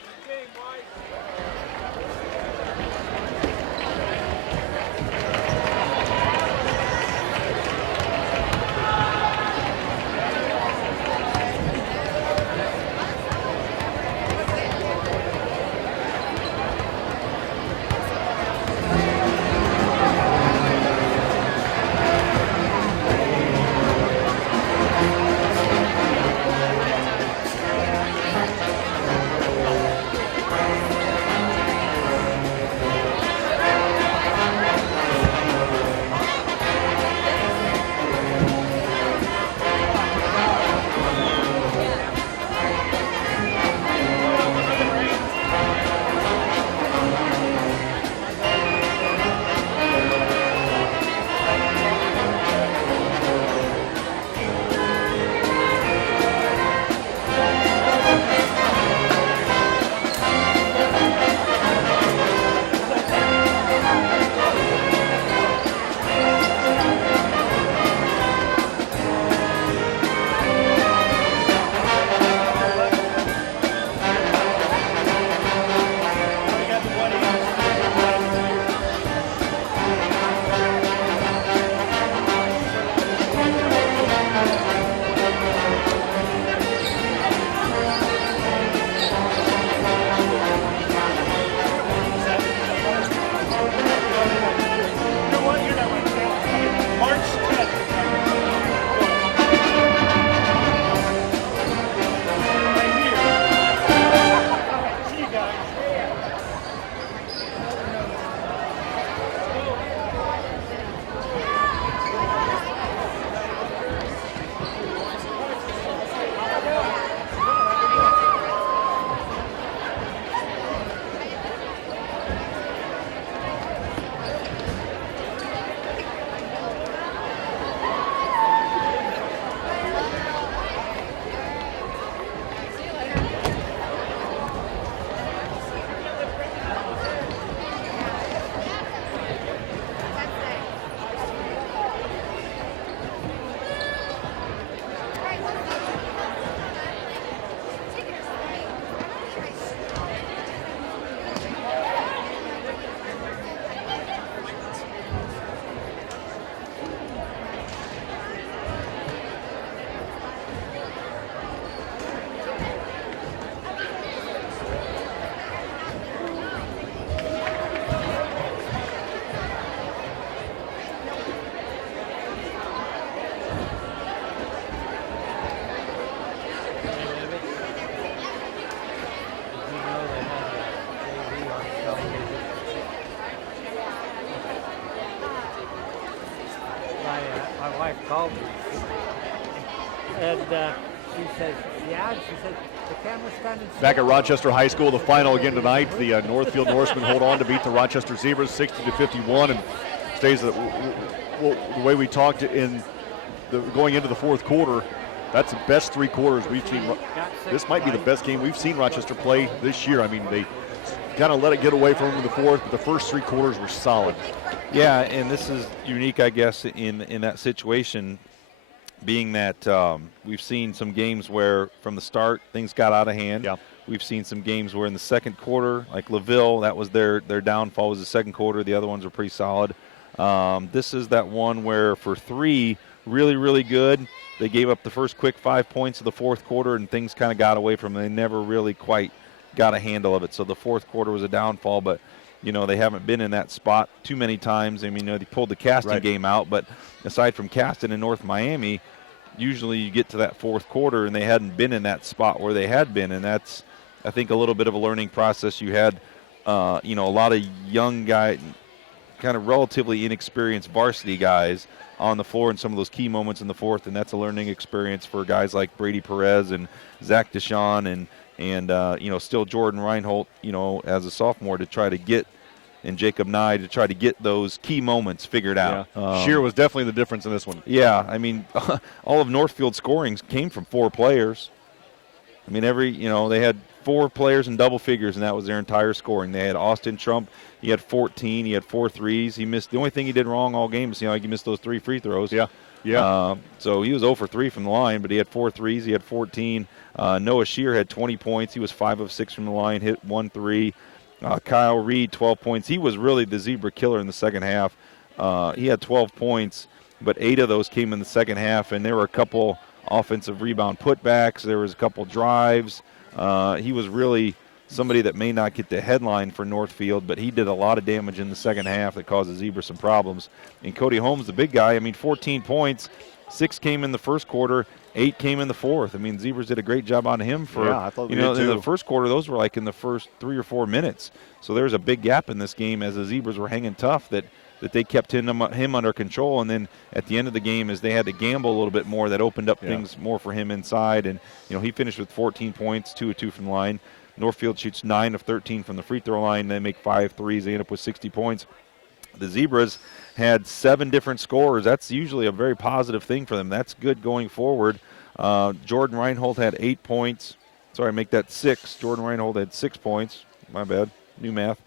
And she says, yeah. And she said, the camera's standing still. Back at Rochester High School, the final again tonight. The Northfield Norsemen hold on to beat the Rochester Zebras 60-51, and stays the way we talked going into the fourth quarter. That's the best 3 quarters we've seen. This might be the best game we've seen Rochester play this year. I mean, they kind of let it get away from them in the fourth, but the first 3 quarters were solid. Yeah, and this is unique, I guess, in that situation, being that we've seen some games where from the start things got out of hand. Yeah. We've seen some games where in the second quarter, like LaVille, that was their downfall was the second quarter. The other ones were pretty solid. This is that one where for 3, really, really good. They gave up the first quick 5 points of the fourth quarter, and things kind of got away from them. They never really quite got a handle of it. So the fourth quarter was a downfall, but, they haven't been in that spot too many times. I mean, they pulled the Caston game out, but aside from Caston and North Miami, usually you get to that fourth quarter, and they hadn't been in that spot where they had been, and that's, I think, a little bit of a learning process. You had, a lot of young guys, kind of relatively inexperienced varsity guys on the floor in some of those key moments in the fourth, and that's a learning experience for guys like Brady Perez and Zach Deshawn and still Jordan Reinhold, as a sophomore to try to get, and Jacob Nye to try to get those key moments figured out. Shear was definitely the difference in this one. Yeah, I mean, all of Northfield scorings came from 4 players. I mean, they had 4 players in double figures, and that was their entire scoring. They had Austin Trump. He had 14. He had 4 threes. He missed. The only thing he did wrong all game is, he missed those 3 free throws. Yeah. So he was 0 for 3 from the line, but he had 4 threes. He had 14. Noah Shear had 20 points. He was 5 of 6 from the line, hit 1 3. Kyle Reed, 12 points. He was really the Zebra killer in the second half. He had 12 points, but 8 of those came in the second half, and there were a couple offensive rebound putbacks. There was a couple drives. He was really somebody that may not get the headline for Northfield, but he did a lot of damage in the second half that caused the Zebra some problems. And Cody Holmes, the big guy, 14 points, 6 came in the first quarter, 8 came in the fourth. I mean, Zebras did a great job on him for, I thought we did too. In the first quarter, those were like in the first 3 or 4 minutes. So there was a big gap in this game as the Zebras were hanging tough that they kept him under control. And then at the end of the game, as they had to gamble a little bit more, that opened up things more for him inside. And, he finished with 14 points, 2 of 2 from the line. Northfield shoots 9 of 13 from the free throw line. They make 5 threes. They end up with 60 points. The Zebras had 7 different scorers. That's usually a very positive thing for them. That's good going forward. Jordan Reinhold had 8 points. Sorry, make that 6. Jordan Reinhold had 6 points. My bad. New math.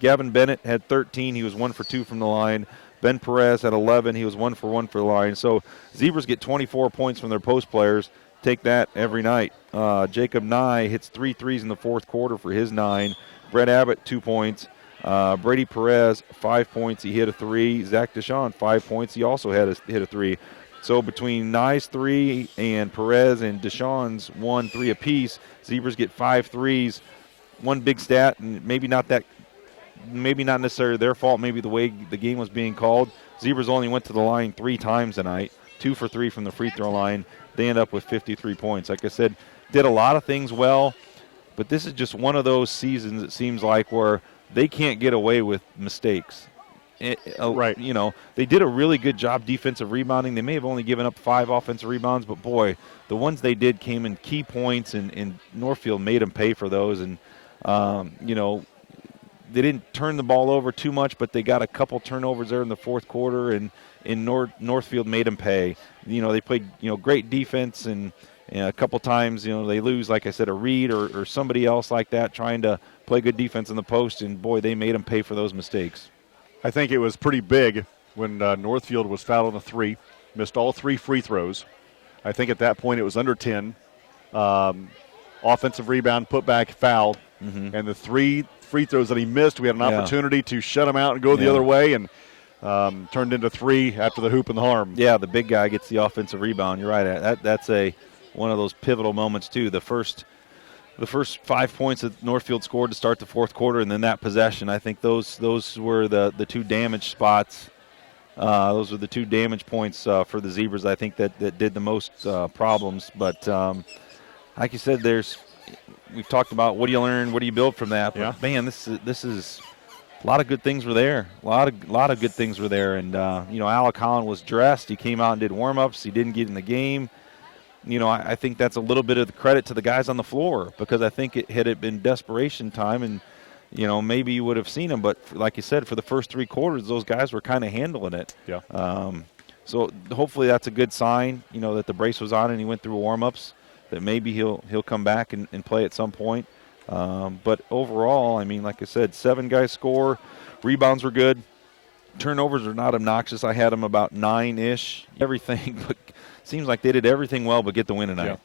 Gavin Bennett had 13. He was 1 for 2 from the line. Ben Perez had 11. He was 1 for 1 for the line. So Zebras get 24 points from their post players. Take that every night. Jacob Nye hits 3 threes in the fourth quarter for his 9. Brett Abbott, 2 points. Brady Perez, 5 points. He hit a 3. Zach Deshawn, 5 points. He also hit a 3. So between Nye's 3 and Perez and Deshawn's 1 3 apiece, Zebras get 5 threes. One big stat, and maybe not necessarily their fault, maybe the way the game was being called. Zebras only went to the line 3 times tonight, 2 for 3 from the free throw line. They end up with 53 points. Like I said, did a lot of things well, but this is just one of those seasons, it seems like, where they can't get away with mistakes. Right. They did a really good job defensive rebounding. They may have only given up 5 offensive rebounds, but boy, the ones they did came in key points, and Northfield made them pay for those. And, they didn't turn the ball over too much, but they got a couple turnovers there in the fourth quarter, and Northfield made them pay. They played, great defense, and a couple times, they lose, like I said, a Reed or somebody else like that trying to play good defense in the post, and boy, they made them pay for those mistakes. I think it was pretty big when Northfield was fouled on a 3, missed all 3 free throws. I think at that point it was under 10. Offensive rebound, putback, foul, and the 3 free throws that he missed, we had an opportunity to shut him out and go the other way, and turned into 3 after the hoop and the harm. Yeah, the big guy gets the offensive rebound. You're right. That's one of those pivotal moments too. The first 5 points that Northfield scored to start the fourth quarter, and then that possession. I think those were the 2 damage spots. Those were the 2 damage points for the Zebras. I think that did the most problems. But like you said, we've talked about what do you learn, what do you build from that. But man, this is A lot of good things were there. A lot of good things were there. And, Alec Holland was dressed. He came out and did warm-ups. He didn't get in the game. I think that's a little bit of the credit to the guys on the floor, because I think had it been desperation time and, maybe you would have seen him. But like you said, for the first 3 quarters, those guys were kind of handling it. Yeah. So hopefully that's a good sign, that the brace was on and he went through warm-ups, that maybe he'll come back and play at some point. But overall, like I said, 7 guys score. Rebounds were good. Turnovers are not obnoxious. I had them about 9-ish. Everything, but seems like they did everything well but get the win tonight.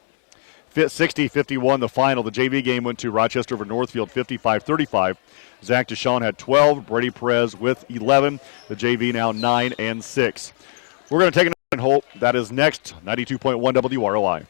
Yeah. 60-51 the final. The JV game went to Rochester over Northfield 55-35. Zach Deshawn had 12. Brady Perez with 11. The JV now 9 and 6. We're going to take a hold. That is next. 92.1 WROI.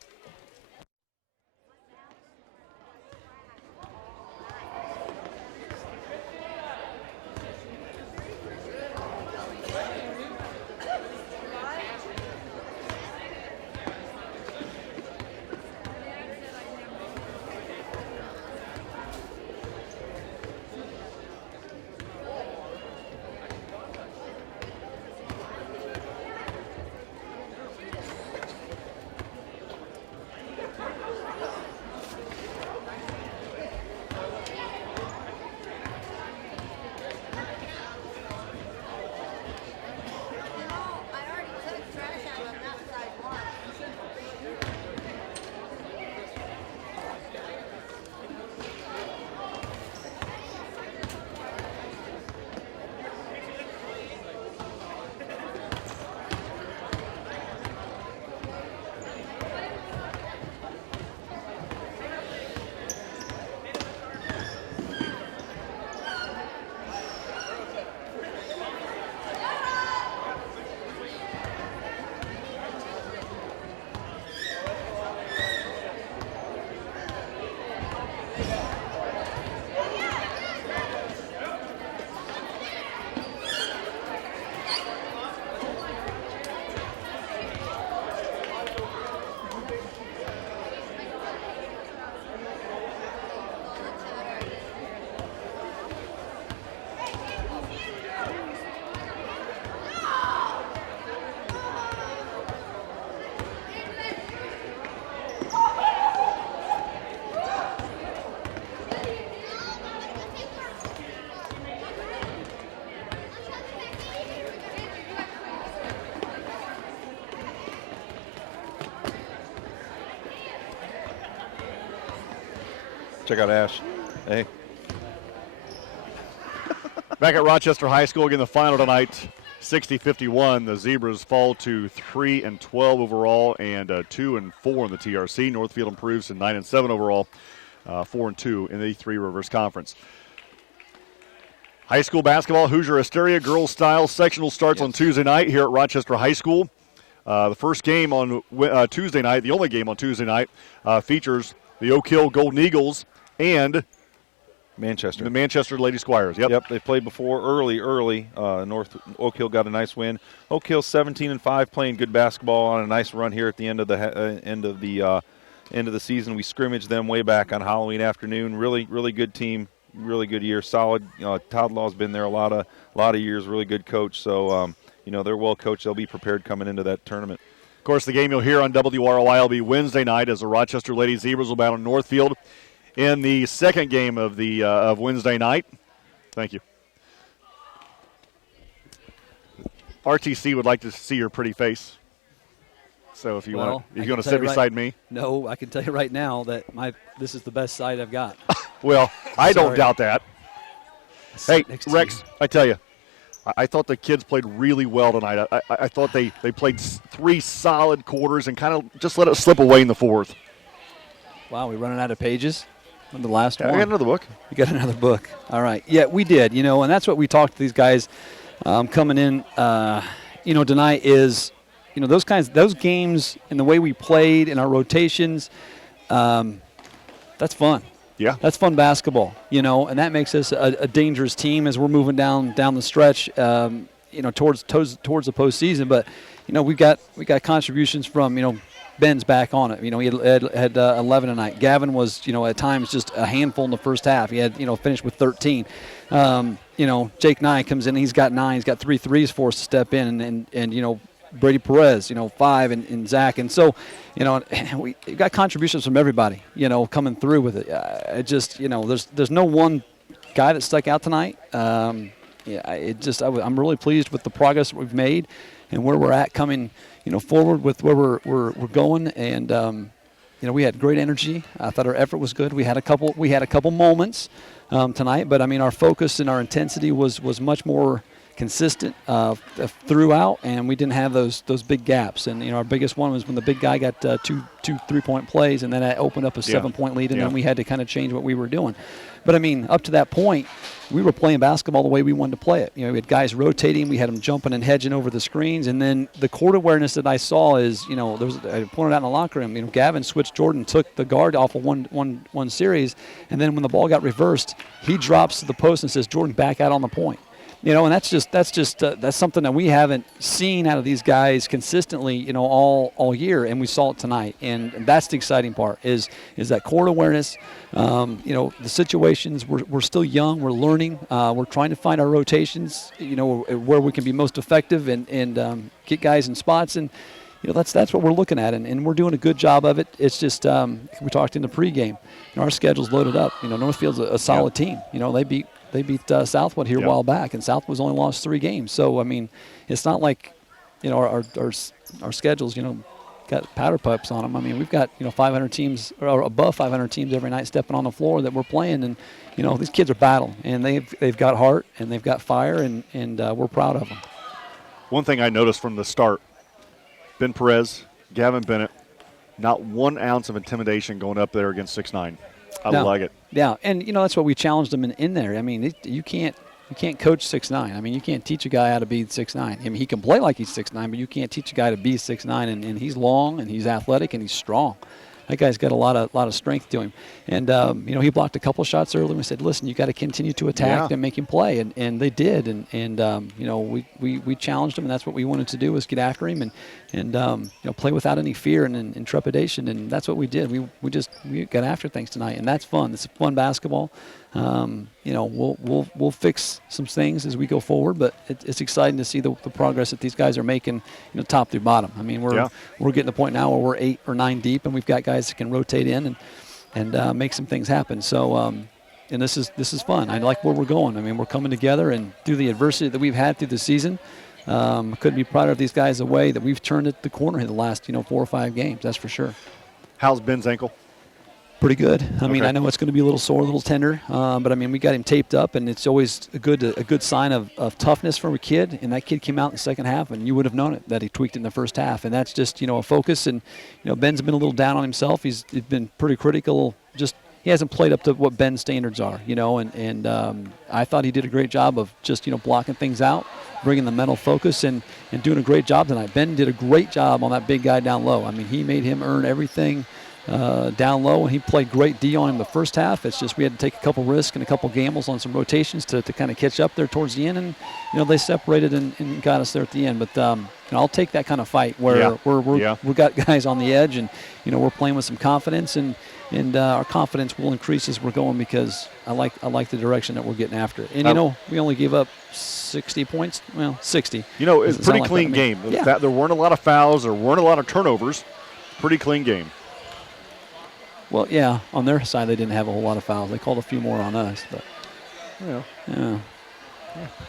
Check out Ash. Hey. Back at Rochester High School, again, the final tonight, 60-51. The Zebras fall to 3-12 overall and 2-4 in the TRC. Northfield improves to 9-7 overall, 4-2 in the Three Rivers Conference. High school basketball, Hoosier Hysteria, girls style sectional starts on Tuesday night here at Rochester High School. The first game on Tuesday night, the only game on Tuesday night, features the Oak Hill Golden Eagles and Manchester. The Manchester Lady Squires. Yep, they played before early. Oak Hill got a nice win. Oak Hill 17-5, playing good basketball on a nice run here at the end of the season. We scrimmaged them way back on Halloween afternoon. Really good team. Really good year. Solid. Todd Law's been there a lot of years. Really good coach. So they're well coached. They'll be prepared coming into that tournament. Of course, the game you'll hear on WROI will be Wednesday night as the Rochester Lady Zebras will battle Northfield in the second game of of Wednesday night. Thank you. RTC would like to see your pretty face. So if you want to sit beside me. No, I can tell you right now that this is the best side I've got. Well, I don't doubt that. Hey, Next Rex, I tell you, I thought the kids played really well tonight. I thought they played 3 solid quarters and kind of just let it slip away in the fourth. Wow, we're running out of pages on the last one. I got another book. You got another book. All right. Yeah, we did, and that's what we talked to these guys coming in, tonight is, those games and the way we played in our rotations, that's fun. Yeah. That's fun basketball, and that makes us a dangerous team as we're moving down the stretch, towards the postseason. But, we've got contributions from, Ben's back on it. He had 11 tonight. Gavin was, at times just a handful in the first half. He had, finished with 13. Jake Nye comes in, he's got 9. He's got 3 threes for us to step in, and Brady Perez, 5, and Zach. And so, we got contributions from everybody, coming through with it. There's no one guy that stuck out tonight. I'm really pleased with the progress that we've made and where we're at coming, forward with where we're going. And, we had great energy. I thought our effort was good. We had a couple moments tonight, but our focus and our intensity was much more consistent throughout, and we didn't have those big gaps. And our biggest one was when the big guy got two 3-point plays, and then that opened up a 7-point lead, and then we had to kind of change what we were doing. But up to that point, we were playing basketball the way we wanted to play it. We had guys rotating, we had them jumping and hedging over the screens, and then the court awareness that I saw is, I pointed out in the locker room, Gavin switched Jordan, took the guard off of one series, and then when the ball got reversed, he drops to the post and says, Jordan, back out on the point. And that's something that we haven't seen out of these guys consistently, all year, and we saw it tonight. And that's the exciting part is that court awareness. The situations, we're still young, we're learning, we're trying to find our rotations, where we can be most effective and get guys in spots. And that's what we're looking at, and we're doing a good job of it. It's just we talked in the pregame. Our schedule's loaded up. Northfield's a solid team. They beat Southwood here a while back, and Southwood's only lost 3 games. So it's not like our schedules got powder puffs on them. We've got 500 teams or above 500 teams every night stepping on the floor that we're playing, and these kids are battling, and they've got heart and they've got fire, and we're proud of them. One thing I noticed from the start, Ben Perez, Gavin Bennett, not 1 ounce of intimidation going up there against 6'9". I like it. Yeah, and that's what we challenged them in there. You can't coach 6'9". You can't teach a guy how to be 6'9". He can play like he's 6'9", but you can't teach a guy to be 6'9", and he's long and he's athletic and he's strong. That guy's got a lot of strength to him. And, he blocked a couple shots early, and we said, listen, you got to continue to attack and make him play. And they did. And we challenged him, and that's what we wanted to do, was get after him and play without any fear and trepidation. And that's what we did. We got after things tonight, and that's fun. It's fun basketball. We'll fix some things as we go forward, but it's exciting to see the progress that these guys are making, top through bottom. We're getting to the point now where we're 8 or 9 deep, and we've got guys that can rotate in and make some things happen. So, and this is fun. I like where we're going. We're coming together, and through the adversity that we've had through the season, couldn't be prouder of these guys the way that we've turned it the corner in the last 4 or 5 games. That's for sure. How's Ben's ankle? Pretty good. I know it's going to be a little sore, a little tender, but we got him taped up, and it's always a good sign of toughness from a kid. And that kid came out in the second half, and you would have known it that he tweaked it in the first half. And that's just a focus. And Ben's been a little down on himself. He's been pretty critical. Just he hasn't played up to what Ben's standards are. And I thought he did a great job of just blocking things out, bringing the mental focus, and doing a great job tonight. Ben did a great job on that big guy down low. He made him earn everything. Down low, and he played great D on him the first half. It's just we had to take a couple risks and a couple gambles on some rotations to kind of catch up there towards the end, and they separated and got us there at the end. But I'll take that kind of fight where we've got guys on the edge, and we're playing with some confidence, and our confidence will increase as we're going, because I like the direction that we're getting after. And we only gave up 60 points. Well, 60. It's a pretty clean game. Yeah. There weren't a lot of fouls. There weren't a lot of turnovers. Pretty clean game. Well, yeah, on their side they didn't have a whole lot of fouls. They called a few more on us, but yeah.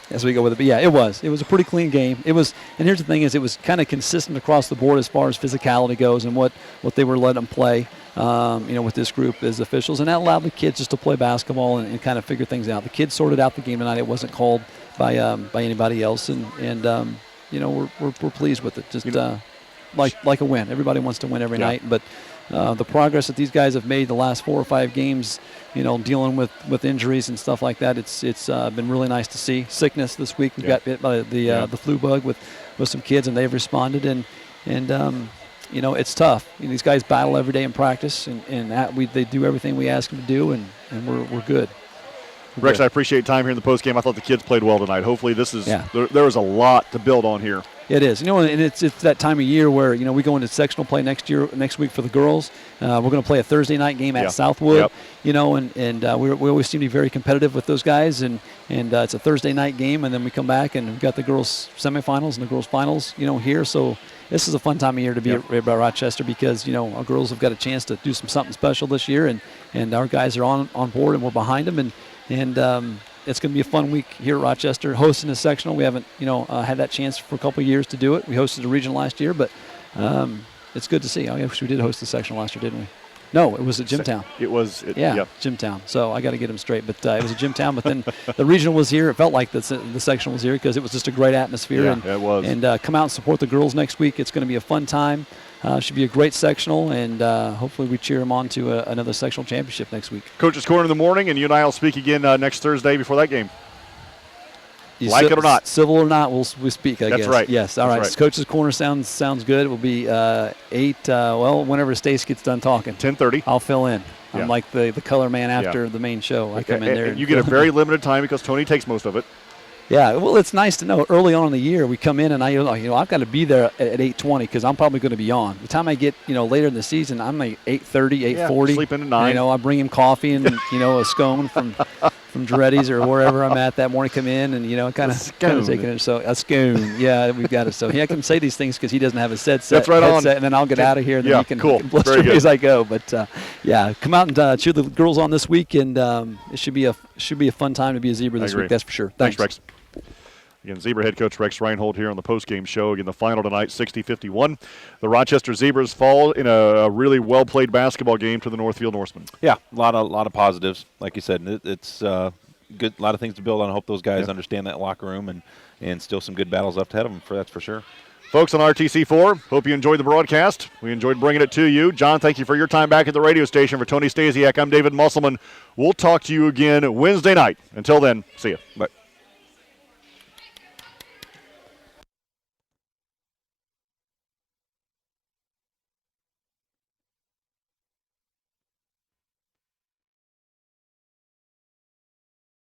As we go with it, but yeah, it was a pretty clean game. It was, and here's the thing: is it was kind of consistent across the board as far as physicality goes and what they were letting them play, with this group as officials, and that allowed the kids just to play basketball and kind of figure things out. The kids sorted out the game tonight. It wasn't called by anybody else, and we're pleased with it. Just like a win. Everybody wants to win every night, but. The progress that these guys have made the last 4 or 5 games, dealing with injuries and stuff like that, it's been really nice to see. Sickness this week, we got bit by the flu bug with some kids, and they've responded, and it's tough. These guys battle every day in practice, and they do everything we ask them to do, and we're good. Rex, good. I appreciate your time here in the post game. I thought the kids played well tonight. Hopefully, this is Yeah. there was a lot to build on here. It is, and it's that time of year where we go into sectional play next week for the girls. We're going to play a Thursday night game at Southwood. Yep. We always seem to be very competitive with those guys, and it's a Thursday night game, and then we come back and we've got the girls semifinals and the girls finals, here. So this is a fun time of year to be at Rochester because our girls have got a chance to do something special this year, and our guys are on board and we're behind them, and it's going to be a fun week here at Rochester, hosting a sectional. We haven't, had that chance for a couple of years to do it. We hosted a regional last year, but it's good to see. I guess we did host the sectional last year, didn't we? No, it was at Jimtown. Jimtown. So I got to get them straight. But it was at Jimtown. But then the regional was here. It felt like the sectional was here because it was just a great atmosphere. Yeah, and, it was. And come out and support the girls next week. It's going to be a fun time. Should be a great sectional, and hopefully we cheer them on to another sectional championship next week. Coach's Corner in the morning, and you and I will speak again next Thursday before that game. Like it or not. Civil or not, we'll speak, I guess. That's right. Yes, all right. Right. Coach's Corner sounds good. It will be 8, whenever Stace gets done talking. 10:30. I'll fill in. Yeah. I'm like the color man after the main show. I come in there. And you get a very limited time because Tony takes most of it. Yeah, well, it's nice to know early on in the year we come in and I've got to be there at 8:20 because I'm probably going to be on. The time I get later in the season, I'm like 8:30, 8:40. Sleep in at 9. I bring him coffee and a scone from Giretti's or wherever I'm at that morning. Come in and kind of taking it. So a scone, yeah, we've got it. So I can say these things because he doesn't have his headset. That's right headset, on. And then I'll get out of here and then he can bluster me as I go. But come out and cheer the girls on this week, and it should be a fun time to be a Zebra this week. That's for sure. Thanks, Rex. Again, Zebra head coach Rex Reinhold here on the postgame show. Again, the final tonight, 60-51. The Rochester Zebras fall in a really well-played basketball game to the Northfield Norsemen. Yeah, a lot of positives. Like you said, it's good. A lot of things to build on. I hope those guys understand that locker room and still some good battles left ahead of them. That's for sure. Folks on RTC4, hope you enjoyed the broadcast. We enjoyed bringing it to you. John, thank you for your time back at the radio station. For Tony Stasiak, I'm David Musselman. We'll talk to you again Wednesday night. Until then, see you. Bye.